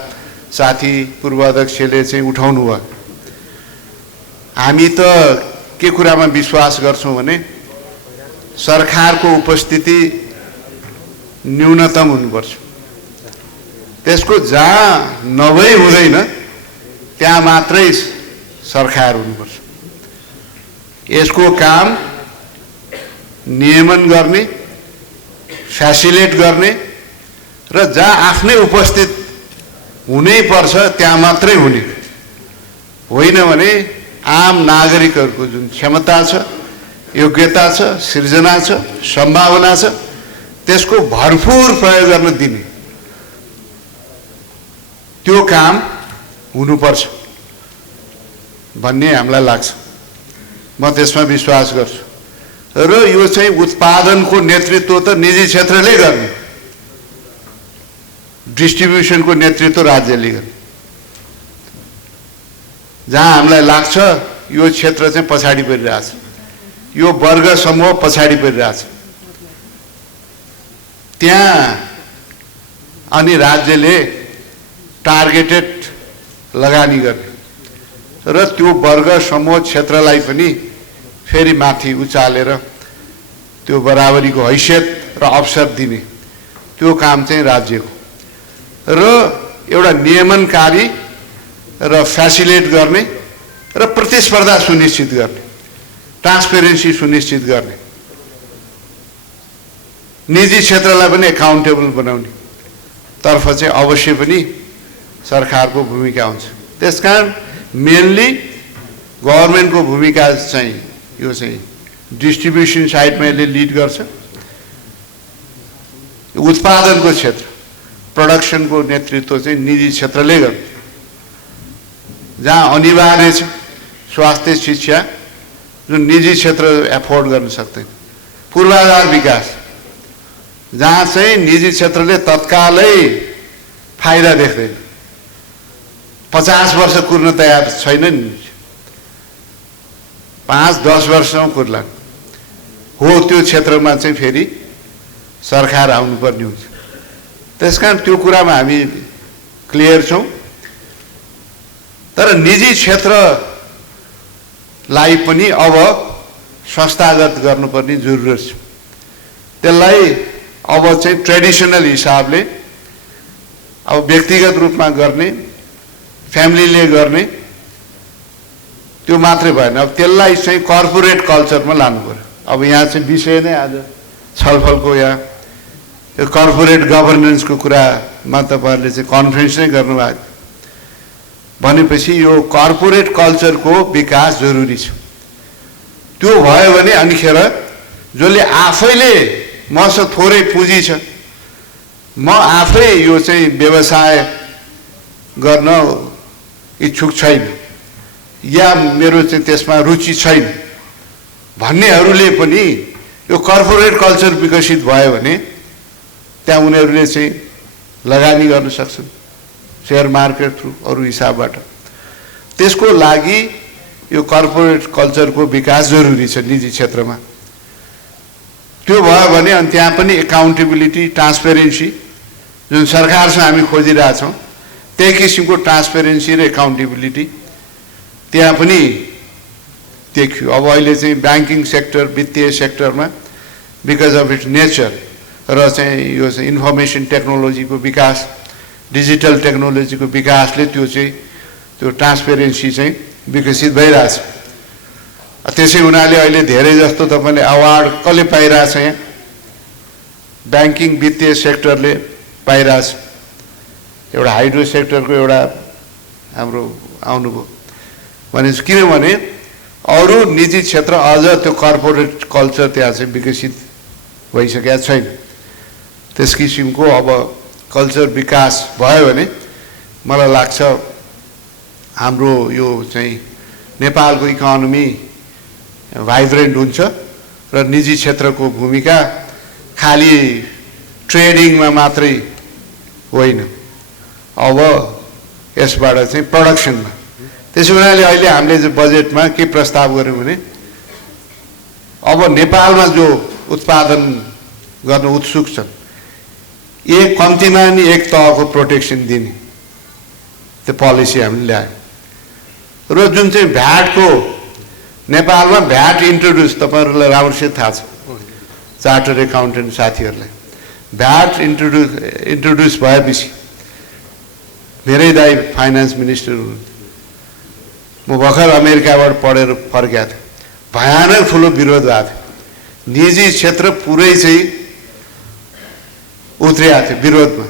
साथी पूर्व अध्यक्षले चाहिँ उठाउनु भयो। हामी त के कुरामा विश्वास गर्छौँ भने सरकारको उपस्थिति न्यूनतम हुनुपर्छ। त्यसको जहाँ नभई हुँदैन त्यहाँ मात्रै सरकार हुनुपर्छ। यसको काम नियमन गर्ने, फ्यासिलिटेट गर्ने र जहाँ आफ्नै उपस्थित हुनै पर्छ त्यहाँ मात्रै हुने होइन भने आम नागरिकहरूको जुन क्षमता छ, योग्यता छ, सृजना छ, सम्भावना छ, त्यसको भरपूर प्रयोग गर्न दिने त्यो काम हुनुपर्छ भन्ने हामीलाई लाग्छ। म त्यसमा विश्वास गर्छु र यो चाहिँ उत्पादनको नेतृत्व त निजी क्षेत्रले गर्ने, डिस्ट्रिब्युसनको नेतृत्व राज्यले गर्ने। जहाँ हामीलाई लाग्छ यो क्षेत्र चाहिँ पछाडि परिरहेछ, यो वर्ग समूह पछाडि परिरहेछ, त्यहाँ अनि राज्यले टार्गेटेड लगानी गर्ने र त्यो वर्ग समूह क्षेत्रलाई पनि फेरि माथि उचालेर त्यो बराबरीको हैसियत र अवसर दिने त्यो काम चाहिँ राज्यको र एउटा नियमनकारी र फ्यासिलिटेट गर्ने र प्रतिस्पर्धा सुनिश्चित गर्ने, ट्रान्सपेरेन्सी सुनिश्चित गर्ने, निजी क्षेत्रलाई पनि एकाउन्टेबल बनाउने तर्फ चाहिँ अवश्य पनि सरकारको भूमिका हुन्छ। त्यसकारण मेनली गभर्नमेन्टको भूमिका चाहिँ यो चाहिँ डिस्ट्रिब्युसन साइडमा यसले लिड गर्छ। उत्पादनको क्षेत्र, प्रोडक्सनको नेतृत्व चाहिँ निजी क्षेत्रले गर्छ। जहाँ अनिवार्य छ स्वास्थ्य शिक्षा जुन निजी क्षेत्र एफोर्ड गर्न सक्दैन, पूर्वाधार विकास जहाँ चाहिँ निजी क्षेत्रले तत्कालै फाइदा देख्दैन, 50 वर्ष कुर्न तयार छैन नि, 5-10 वर्षमा कुर्ला हो, त्यो क्षेत्रमा चाहिँ फेरि सरकार आउनुपर्ने हुन्छ। त्यसकारण त्यो कुरामा हामी क्लियर छौँ। तर निजी क्षेत्रलाई पनि अब संस्थागत गर्नुपर्ने जरुरत छ। त्यसलाई अब चाहिँ ट्रेडिसनल हिसाबले अब व्यक्तिगत रूपमा गर्ने, फ्यामिलीले गर्ने त्यो मात्रै भएन, अब त्यसलाई चाहिँ कर्पोरेट कल्चरमा लानु पर्यो। अब यहाँ चाहिँ विषय नै आज छलफलको यहाँ यो कर्पोरेट गभर्नेन्सको कुरामा तपाईँहरूले चाहिँ कन्फरेन्स नै गर्नुभएको भनेपछि यो कर्पोरेट कल्चरको विकास जरुरी छ। त्यो भयो भने अनिखेर जसले आफैले मसँग थोरै पुँजी छ, म आफै यो चाहिँ व्यवसाय गर्न इच्छुक छैन या मेरो चाहिँ त्यसमा रुचि छैन भन्नेहरूले पनि यो कर्पोरेट कल्चर विकसित भयो भने त्यहाँ उनीहरूले चाहिँ लगानी गर्न सक्छन् शेयर मार्केट थ्रु अरू हिसाबबाट। त्यसको लागि यो कर्पोरेट कल्चरको विकास जरुरी छ निजी क्षेत्रमा। त्यो भयो भने अनि त्यहाँ पनि एकाउन्टेबिलिटी, ट्रान्सपेरेन्सी जुन सरकारसँग हामी खोजिरहेछौँ त्यही किसिमको ट्रान्सपेरेन्सी र एकाउन्टेबिलिटी त्यहाँ पनि देखियो। अब अहिले चाहिँ ब्याङ्किङ सेक्टर, वित्तीय सेक्टरमा बिकज अफ इट्स नेचर र चाहिँ यो चाहिँ इन्फर्मेसन टेक्नोलोजीको विकास, डिजिटल टेक्नोलोजीको विकासले त्यो ट्रान्सपेरेन्सी चाहिँ विकसित भइरहेछ। त्यसै हुनाले अहिले धेरै जस्तो तपाईँले अवार्ड कसले पाइरहेछ, यहाँ ब्याङ्किङ वित्तीय सेक्टरले पाइरहेछ। एउटा हाइड्रो सेक्टरको एउटा हाम्रो आउनुभयो भने, किनभने अरू निजी क्षेत्र अझ त्यो कर्पोरेट कल्चर त्यहाँ चाहिँ विकसित भइसकेका छैन। त्यस किसिमको अब कल्चर विकास भयो भने मलाई लाग्छ हाम्रो यो चाहिँ नेपालको इकोनोमी भाइब्रेन्ट हुन्छ र निजी क्षेत्रको भूमिका खालि ट्रेडिङमा मात्रै होइन, अब यसबाट चाहिँ प्रोडक्सनमा। त्यसो हुनाले अहिले हामीले चाहिँ बजेटमा के प्रस्ताव गर्यौँ भने अब नेपालमा जो उत्पादन गर्न उत्सुक छन् एक कम्तीमा नि एक तहको प्रोटेक्सन दिने त्यो पोलिसी हामीले ल्यायौँ। र जुन चाहिँ भ्याटको नेपालमा भ्याट इन्ट्रोड्युस, तपाईँहरूलाई राम्रोसित थाहा छ चार्टर्ड एकाउन्टेन्ट साथीहरूलाई, भ्याट इन्ट्रोड्युस भएपछि मेरै दाइ फाइनेन्स मिनिस्टर हुनुहुन्थ्यो, म भर्खर अमेरिकाबाट पढेर फर्केको थिएँ, भयानक ठुलो विरोध भएको थियो, निजी क्षेत्र पुरै चाहिँ उत्रिएको थियो विरोधमा।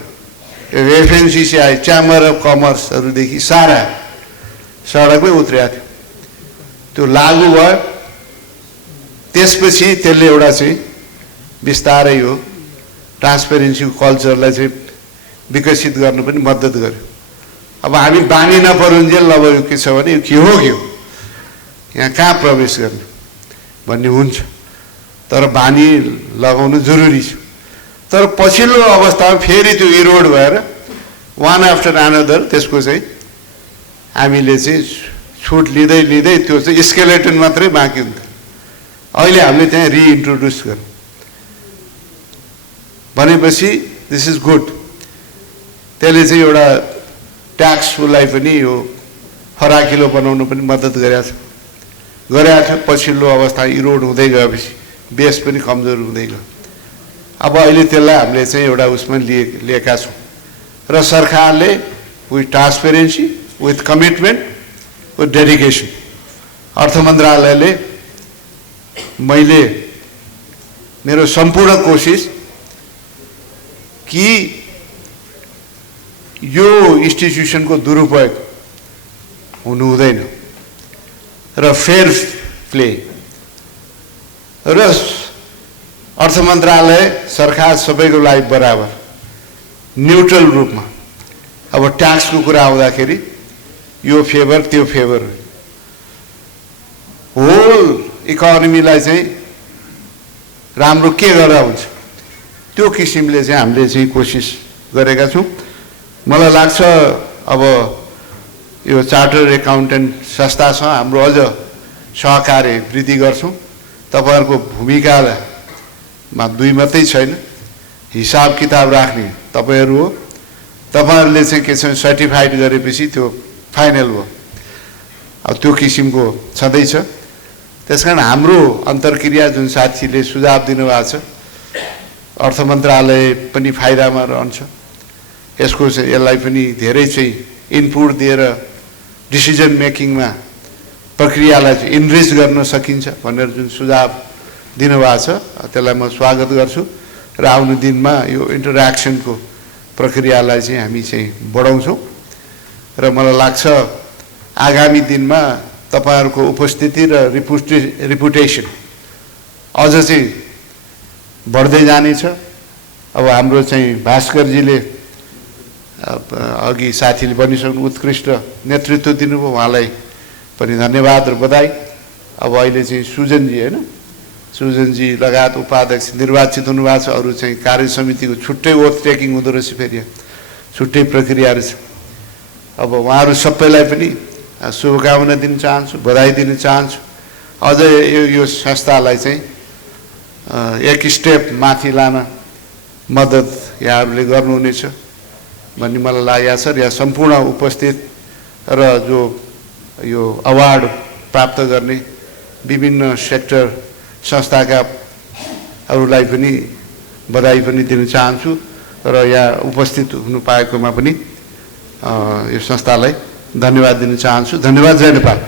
एफएनसिसिआई, च्याम्बर अफ कमर्सहरूदेखि सारा सडकमै उत्रिएको थियो। त्यो लागू भयो, त्यसपछि त्यसले एउटा चाहिँ बिस्तारै यो ट्रान्सपेरेन्सीको कल्चरलाई चाहिँ विकसित गर्नु पनि मद्दत गर्यो। अब हामी बानी नपरुन्जेल अब यो के छ भने यो के हो यहाँ कहाँ प्रवेश गर्ने भन्ने हुन्छ, तर बानी लगाउनु जरुरी छ। तर पछिल्लो अवस्थामा फेरि त्यो इरोड भएर वान आफ्टर अनदर त्यसको चाहिँ हामीले चाहिँ छुट लिँदै लिँदै त्यो चाहिँ स्केलेटन मात्रै बाँकी हुन्थ्यो। अहिले हामीले त्यहाँ रिइन्ट्रोड्युस गर्यौँ भनेपछि दिस इज गुड। त्यसले चाहिँ एउटा ट्याक्सलाई पनि यो फराकिलो बनाउनु पनि मद्दत गरेको थियो। पछिल्लो अवस्था इरोड हुँदै गएपछि बेस पनि कमजोर हुँदै गयो। अब अहिले त्यसलाई हामीले चाहिँ एउटा उसमा लिएका छौँ र सरकारले with transparency, with commitment, with dedication, अर्थ मन्त्रालयले मैले मेरो सम्पूर्ण कोसिस कि यो इन्स्टिट्युसनको दुरुपयोग हुनु हुँदैन र फेयर प्ले र अर्थ मन्त्रालय सरकार सबैको लागि बराबर न्युट्रल रूपमा। अब ट्याक्सको कुरा आउँदाखेरि यो फेभर त्यो फेभर होल इकोनोमीलाई चाहिँ राम्रो के गरेर हुन्छ त्यो किसिमले चाहिँ हामीले चाहिँ कोसिस गरेका छौँ। मलाई लाग्छ अब यो चार्टर्ड एकाउन्टेन्ट संस्थासँग हाम्रो अझ सहकार्य वृद्धि गर्छौँ। तपाईँहरूको भूमिकामा दुई मात्रै छैन, हिसाब किताब राख्ने तपाईँहरू हो, तपाईँहरूले चाहिँ के छ सर्टिफाइड गरेपछि त्यो फाइनल हो। अब त्यो किसिमको छँदैछ। त्यसकारण हाम्रो अन्तर्क्रिया जुन साथीले सुझाव दिनुभएको छ अर्थ मन्त्रालय पनि फाइदामा रहन्छ। यसलाई पनि धेरै चाहिँ इनपुट दिएर डिसिजन मेकिङमा प्रक्रियालाई चाहिँ इनरिच गर्न सकिन्छ भनेर जुन सुझाव दिनुभएको छ त्यसलाई म स्वागत गर्छु र आउने दिनमा यो इन्टरेक्सनको प्रक्रियालाई चाहिँ हामी चाहिँ बढाउँछौँ र मलाई लाग्छ आगामी दिनमा तपाईहरुको उपस्थिति र रिपुटेसन अझ चाहिँ बढ्दै जानेछ। अब हाम्रो चाहिँ भास्करजीले अघि साथीले भनिसक्नु उत्कृष्ट नेतृत्व दिनुभयो, उहाँलाई पनि धन्यवाद र बधाई। अब अहिले चाहिँ सुजनजी हैन, सुजनजी लगायत उपाध्यक्ष निर्वाचित हुनुभएको छ। अरू चाहिँ कार्य समितिको छुट्टै ओथ टेकिङ हुँदो रहेछ, फेरि छुट्टै प्रक्रियाहरू छ। अब उहाँहरू सबैलाई पनि शुभकामना दिन चाहन्छु, बधाई दिन चाहन्छु। अझ यो संस्थालाई चाहिँ एक स्टेप माथि लान मद्दत यहाँहरूले गर्नुहुनेछ भन्ने मलाई लागेको छ। र यहाँ सम्पूर्ण उपस्थित र जो यो अवार्ड प्राप्त गर्ने विभिन्न सेक्टर संस्थाका अरूलाई पनि बधाई पनि दिन चाहन्छु र यहाँ उपस्थित हुनु पाएकोमा पनि यो संस्थालाई धन्यवाद दिन चाहन्छु। धन्यवाद। जय नेपाल।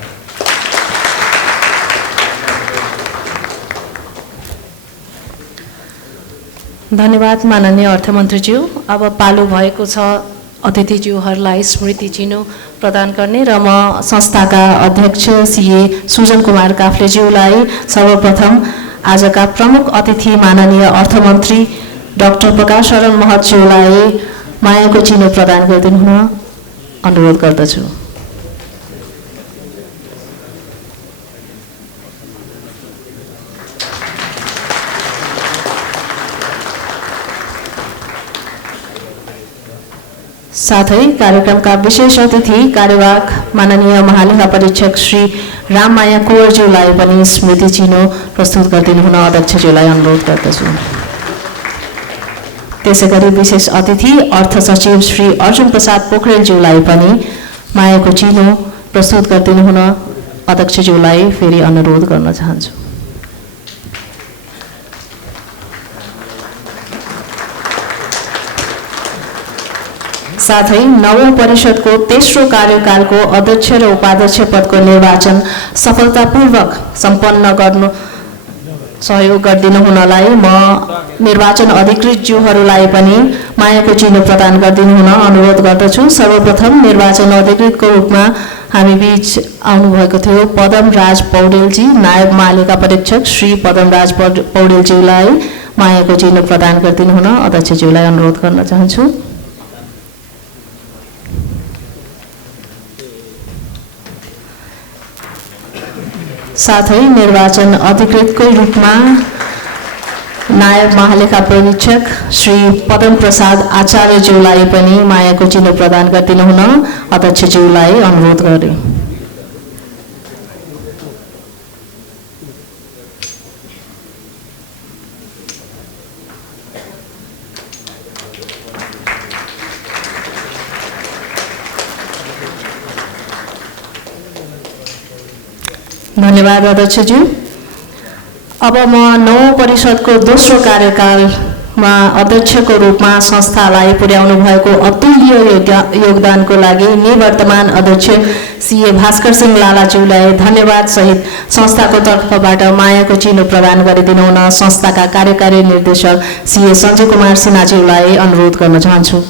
धन्यवाद माननीय अर्थमन्त्रीज्यू। अब पालो भएको छ अतिथिज्यूहरूलाई स्मृति चिनो प्रदान गर्ने र म संस्थाका अध्यक्ष सीए सुजन कुमार काफ्लेज्यूलाई सर्वप्रथम आजका प्रमुख अतिथि माननीय अर्थमन्त्री डाक्टर प्रकाश शरण महतज्यूलाई मायाको चिनो प्रदान गरिदिनु हुन अनुरोध गर्दछु। साथै कार्यक्रमका विशेष अतिथि कार्यवाहक माननीय महालेखा परीक्षक श्री राममाया कुँवरज्यूलाई पनि स्मृति चिनो प्रस्तुत गरिदिनु हुन अध्यक्षज्यूलाई अनुरोध गर्दछु। त्यसैगरी विशेष अतिथि अर्थ सचिव श्री अर्जुन प्रसाद पोखरेलज्यूलाई पनि मायाको चिनो प्रस्तुत गरिदिनु हुन अध्यक्षज्यूलाई फेरि अनुरोध गर्न चाहन्छु। साथै नवौं परिषदको तेस्रो कार्यकालको अध्यक्ष र उपाध्यक्ष पदको निर्वाचन सफलतापूर्वक सम्पन्न गर्नु सहयोग गरिदिनु हुनलाई म निर्वाचन अधिकृत ज्यूहरूलाई पनि मायाको चिनो प्रदान गरिदिनु हुन अनुरोध गर्दछु। सर्वप्रथम निर्वाचन अधिकृतको रूपमा हामी बीच आउनुभएको थियो पदमराज पौडेलजी, नायब महालेखा परीक्षक श्री पदमराज पौडेलज्यूलाई मायाको चिनो प्रदान गरिदिनु हुन अध्यक्षज्यूलाई अनुरोध गर्न चाहन्छु। साथै निर्वाचन अधिकृतकै रूपमा नायब महालेखा परीक्षक श्री पदम प्रसाद आचार्यज्यूलाई पनि मायाको चिनो प्रदान गरिदिनु हुन अध्यक्षज्यूलाई अनुरोध गरे। धन्यवाद अध्यक्षज्यू। अब म नवौं परिषदको दोस्रो कार्यकालमा अध्यक्षको रूपमा संस्थालाई पुर्याउनु भएको अतुल्य योगदानको लागि निवर्तमान अध्यक्ष सीए भास्कर सिंह लालाज्यूलाई धन्यवाद सहित संस्थाको तर्फबाट मायाको चिनो प्रदान गरिदिनु हुन संस्थाका कार्यकारी निर्देशक सीए सञ्जय कुमार सिन्हाज्यूलाई अनुरोध गर्न चाहन्छु।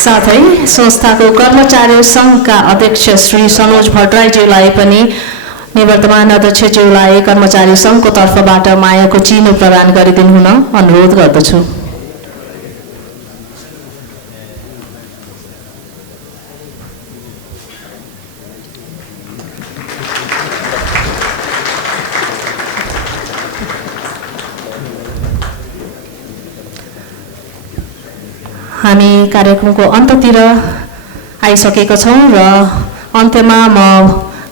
साथै संस्थाको कर्मचारी संघका अध्यक्ष श्री सनोज भट्टराईज्यूलाई पनि निवर्तमान अध्यक्षज्यूलाई कर्मचारी संघको तर्फबाट मायाको चिनो प्रदान गरिदिनु हुन अनुरोध गर्दछु। हामी कार्यक्रमको अन्ततिर आइसकेका छौँ र अन्त्यमा म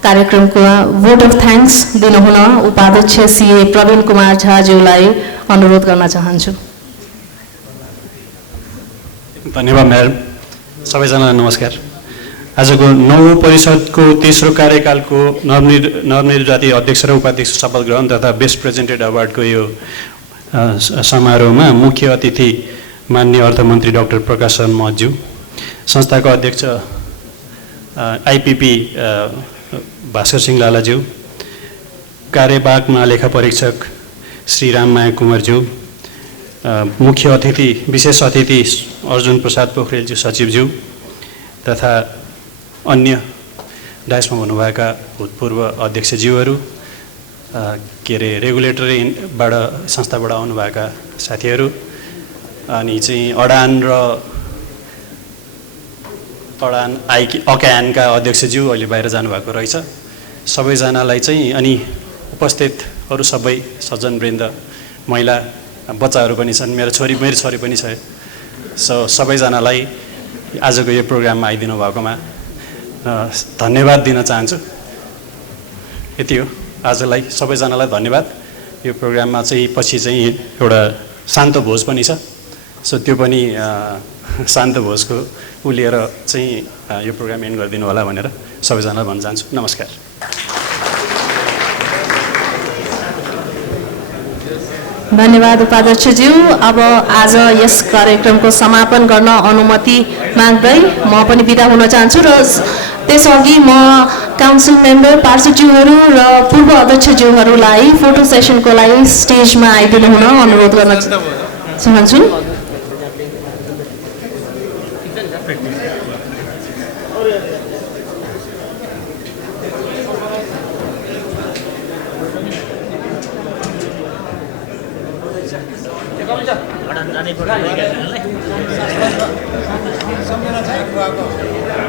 कार्यक्रमको भोट अफ थ्याङ्क्स दिनुहुन उपाध्यक्ष सीए प्रवीण कुमार झाज्यूलाई अनुरोध गर्न चाहन्छु। धन्यवाद म्याडम। सबैजनालाई नमस्कार। आजको 9औं परिषदको तेस्रो कार्यकालको नवनिर्वाचित अध्यक्ष र उपाध्यक्ष शपथ ग्रहण तथा बेस्ट प्रेजेन्टेड अवार्डको यो समारोहमा मुख्य अतिथि माननीय अर्थमन्त्री डाक्टर प्रकाश शरण महतज्यू, संस्थाको अध्यक्ष आइपिपी भास्कर सिंह लालाज्यू, कार्यवाहक महालेखा परीक्षक श्री राममाया कुँवरज्यू, मुख्य अतिथि विशेष अतिथि अर्जुन प्रसाद पोखरेलज्यू सचिवज्यू तथा अन्य डायसमा हुनुभएका भूतपूर्व अध्यक्षज्यूहरू, के अरे रेगुलेटरीबाट संस्थाबाट आउनुभएका साथीहरू, अनि चाहिँ अडान अक्यानका अध्यक्षज्यू अहिले बाहिर जानुभएको रहेछ। सबैजनालाई चाहिँ अनि उपस्थित अरू सबै सज्जनवृन्द, महिला बच्चाहरू पनि छन्, मेरो छोरी पनि छ। सबैजनालाई आजको यो प्रोग्राममा आइदिनु भएकोमा धन्यवाद दिन चाहन्छु। यति हो आजलाई। सबैजनालाई धन्यवाद। यो प्रोग्राममा चाहिँ पछि चाहिँ एउटा शान्त भोज पनि छ, त्यो पनि शान्त भोजको लिएर चाहिँ यो प्रोग्राम एन्ड गरिदिनु होला भनेर सबैजनालाई भन्न चाहन्छु। नमस्कार। धन्यवाद उपाध्यक्षज्यू। अब आज यस कार्यक्रमको समापन गर्न अनुमति माग्दै म पनि बिदा हुन चाहन्छु र त्यसअघि म काउन्सिल मेम्बर पार्षदज्यूहरू र पूर्व अध्यक्षज्यूहरूलाई फोटो सेसनको लागि स्टेजमा आइदिनु हुन अनुरोध गर्न चाहन्छु।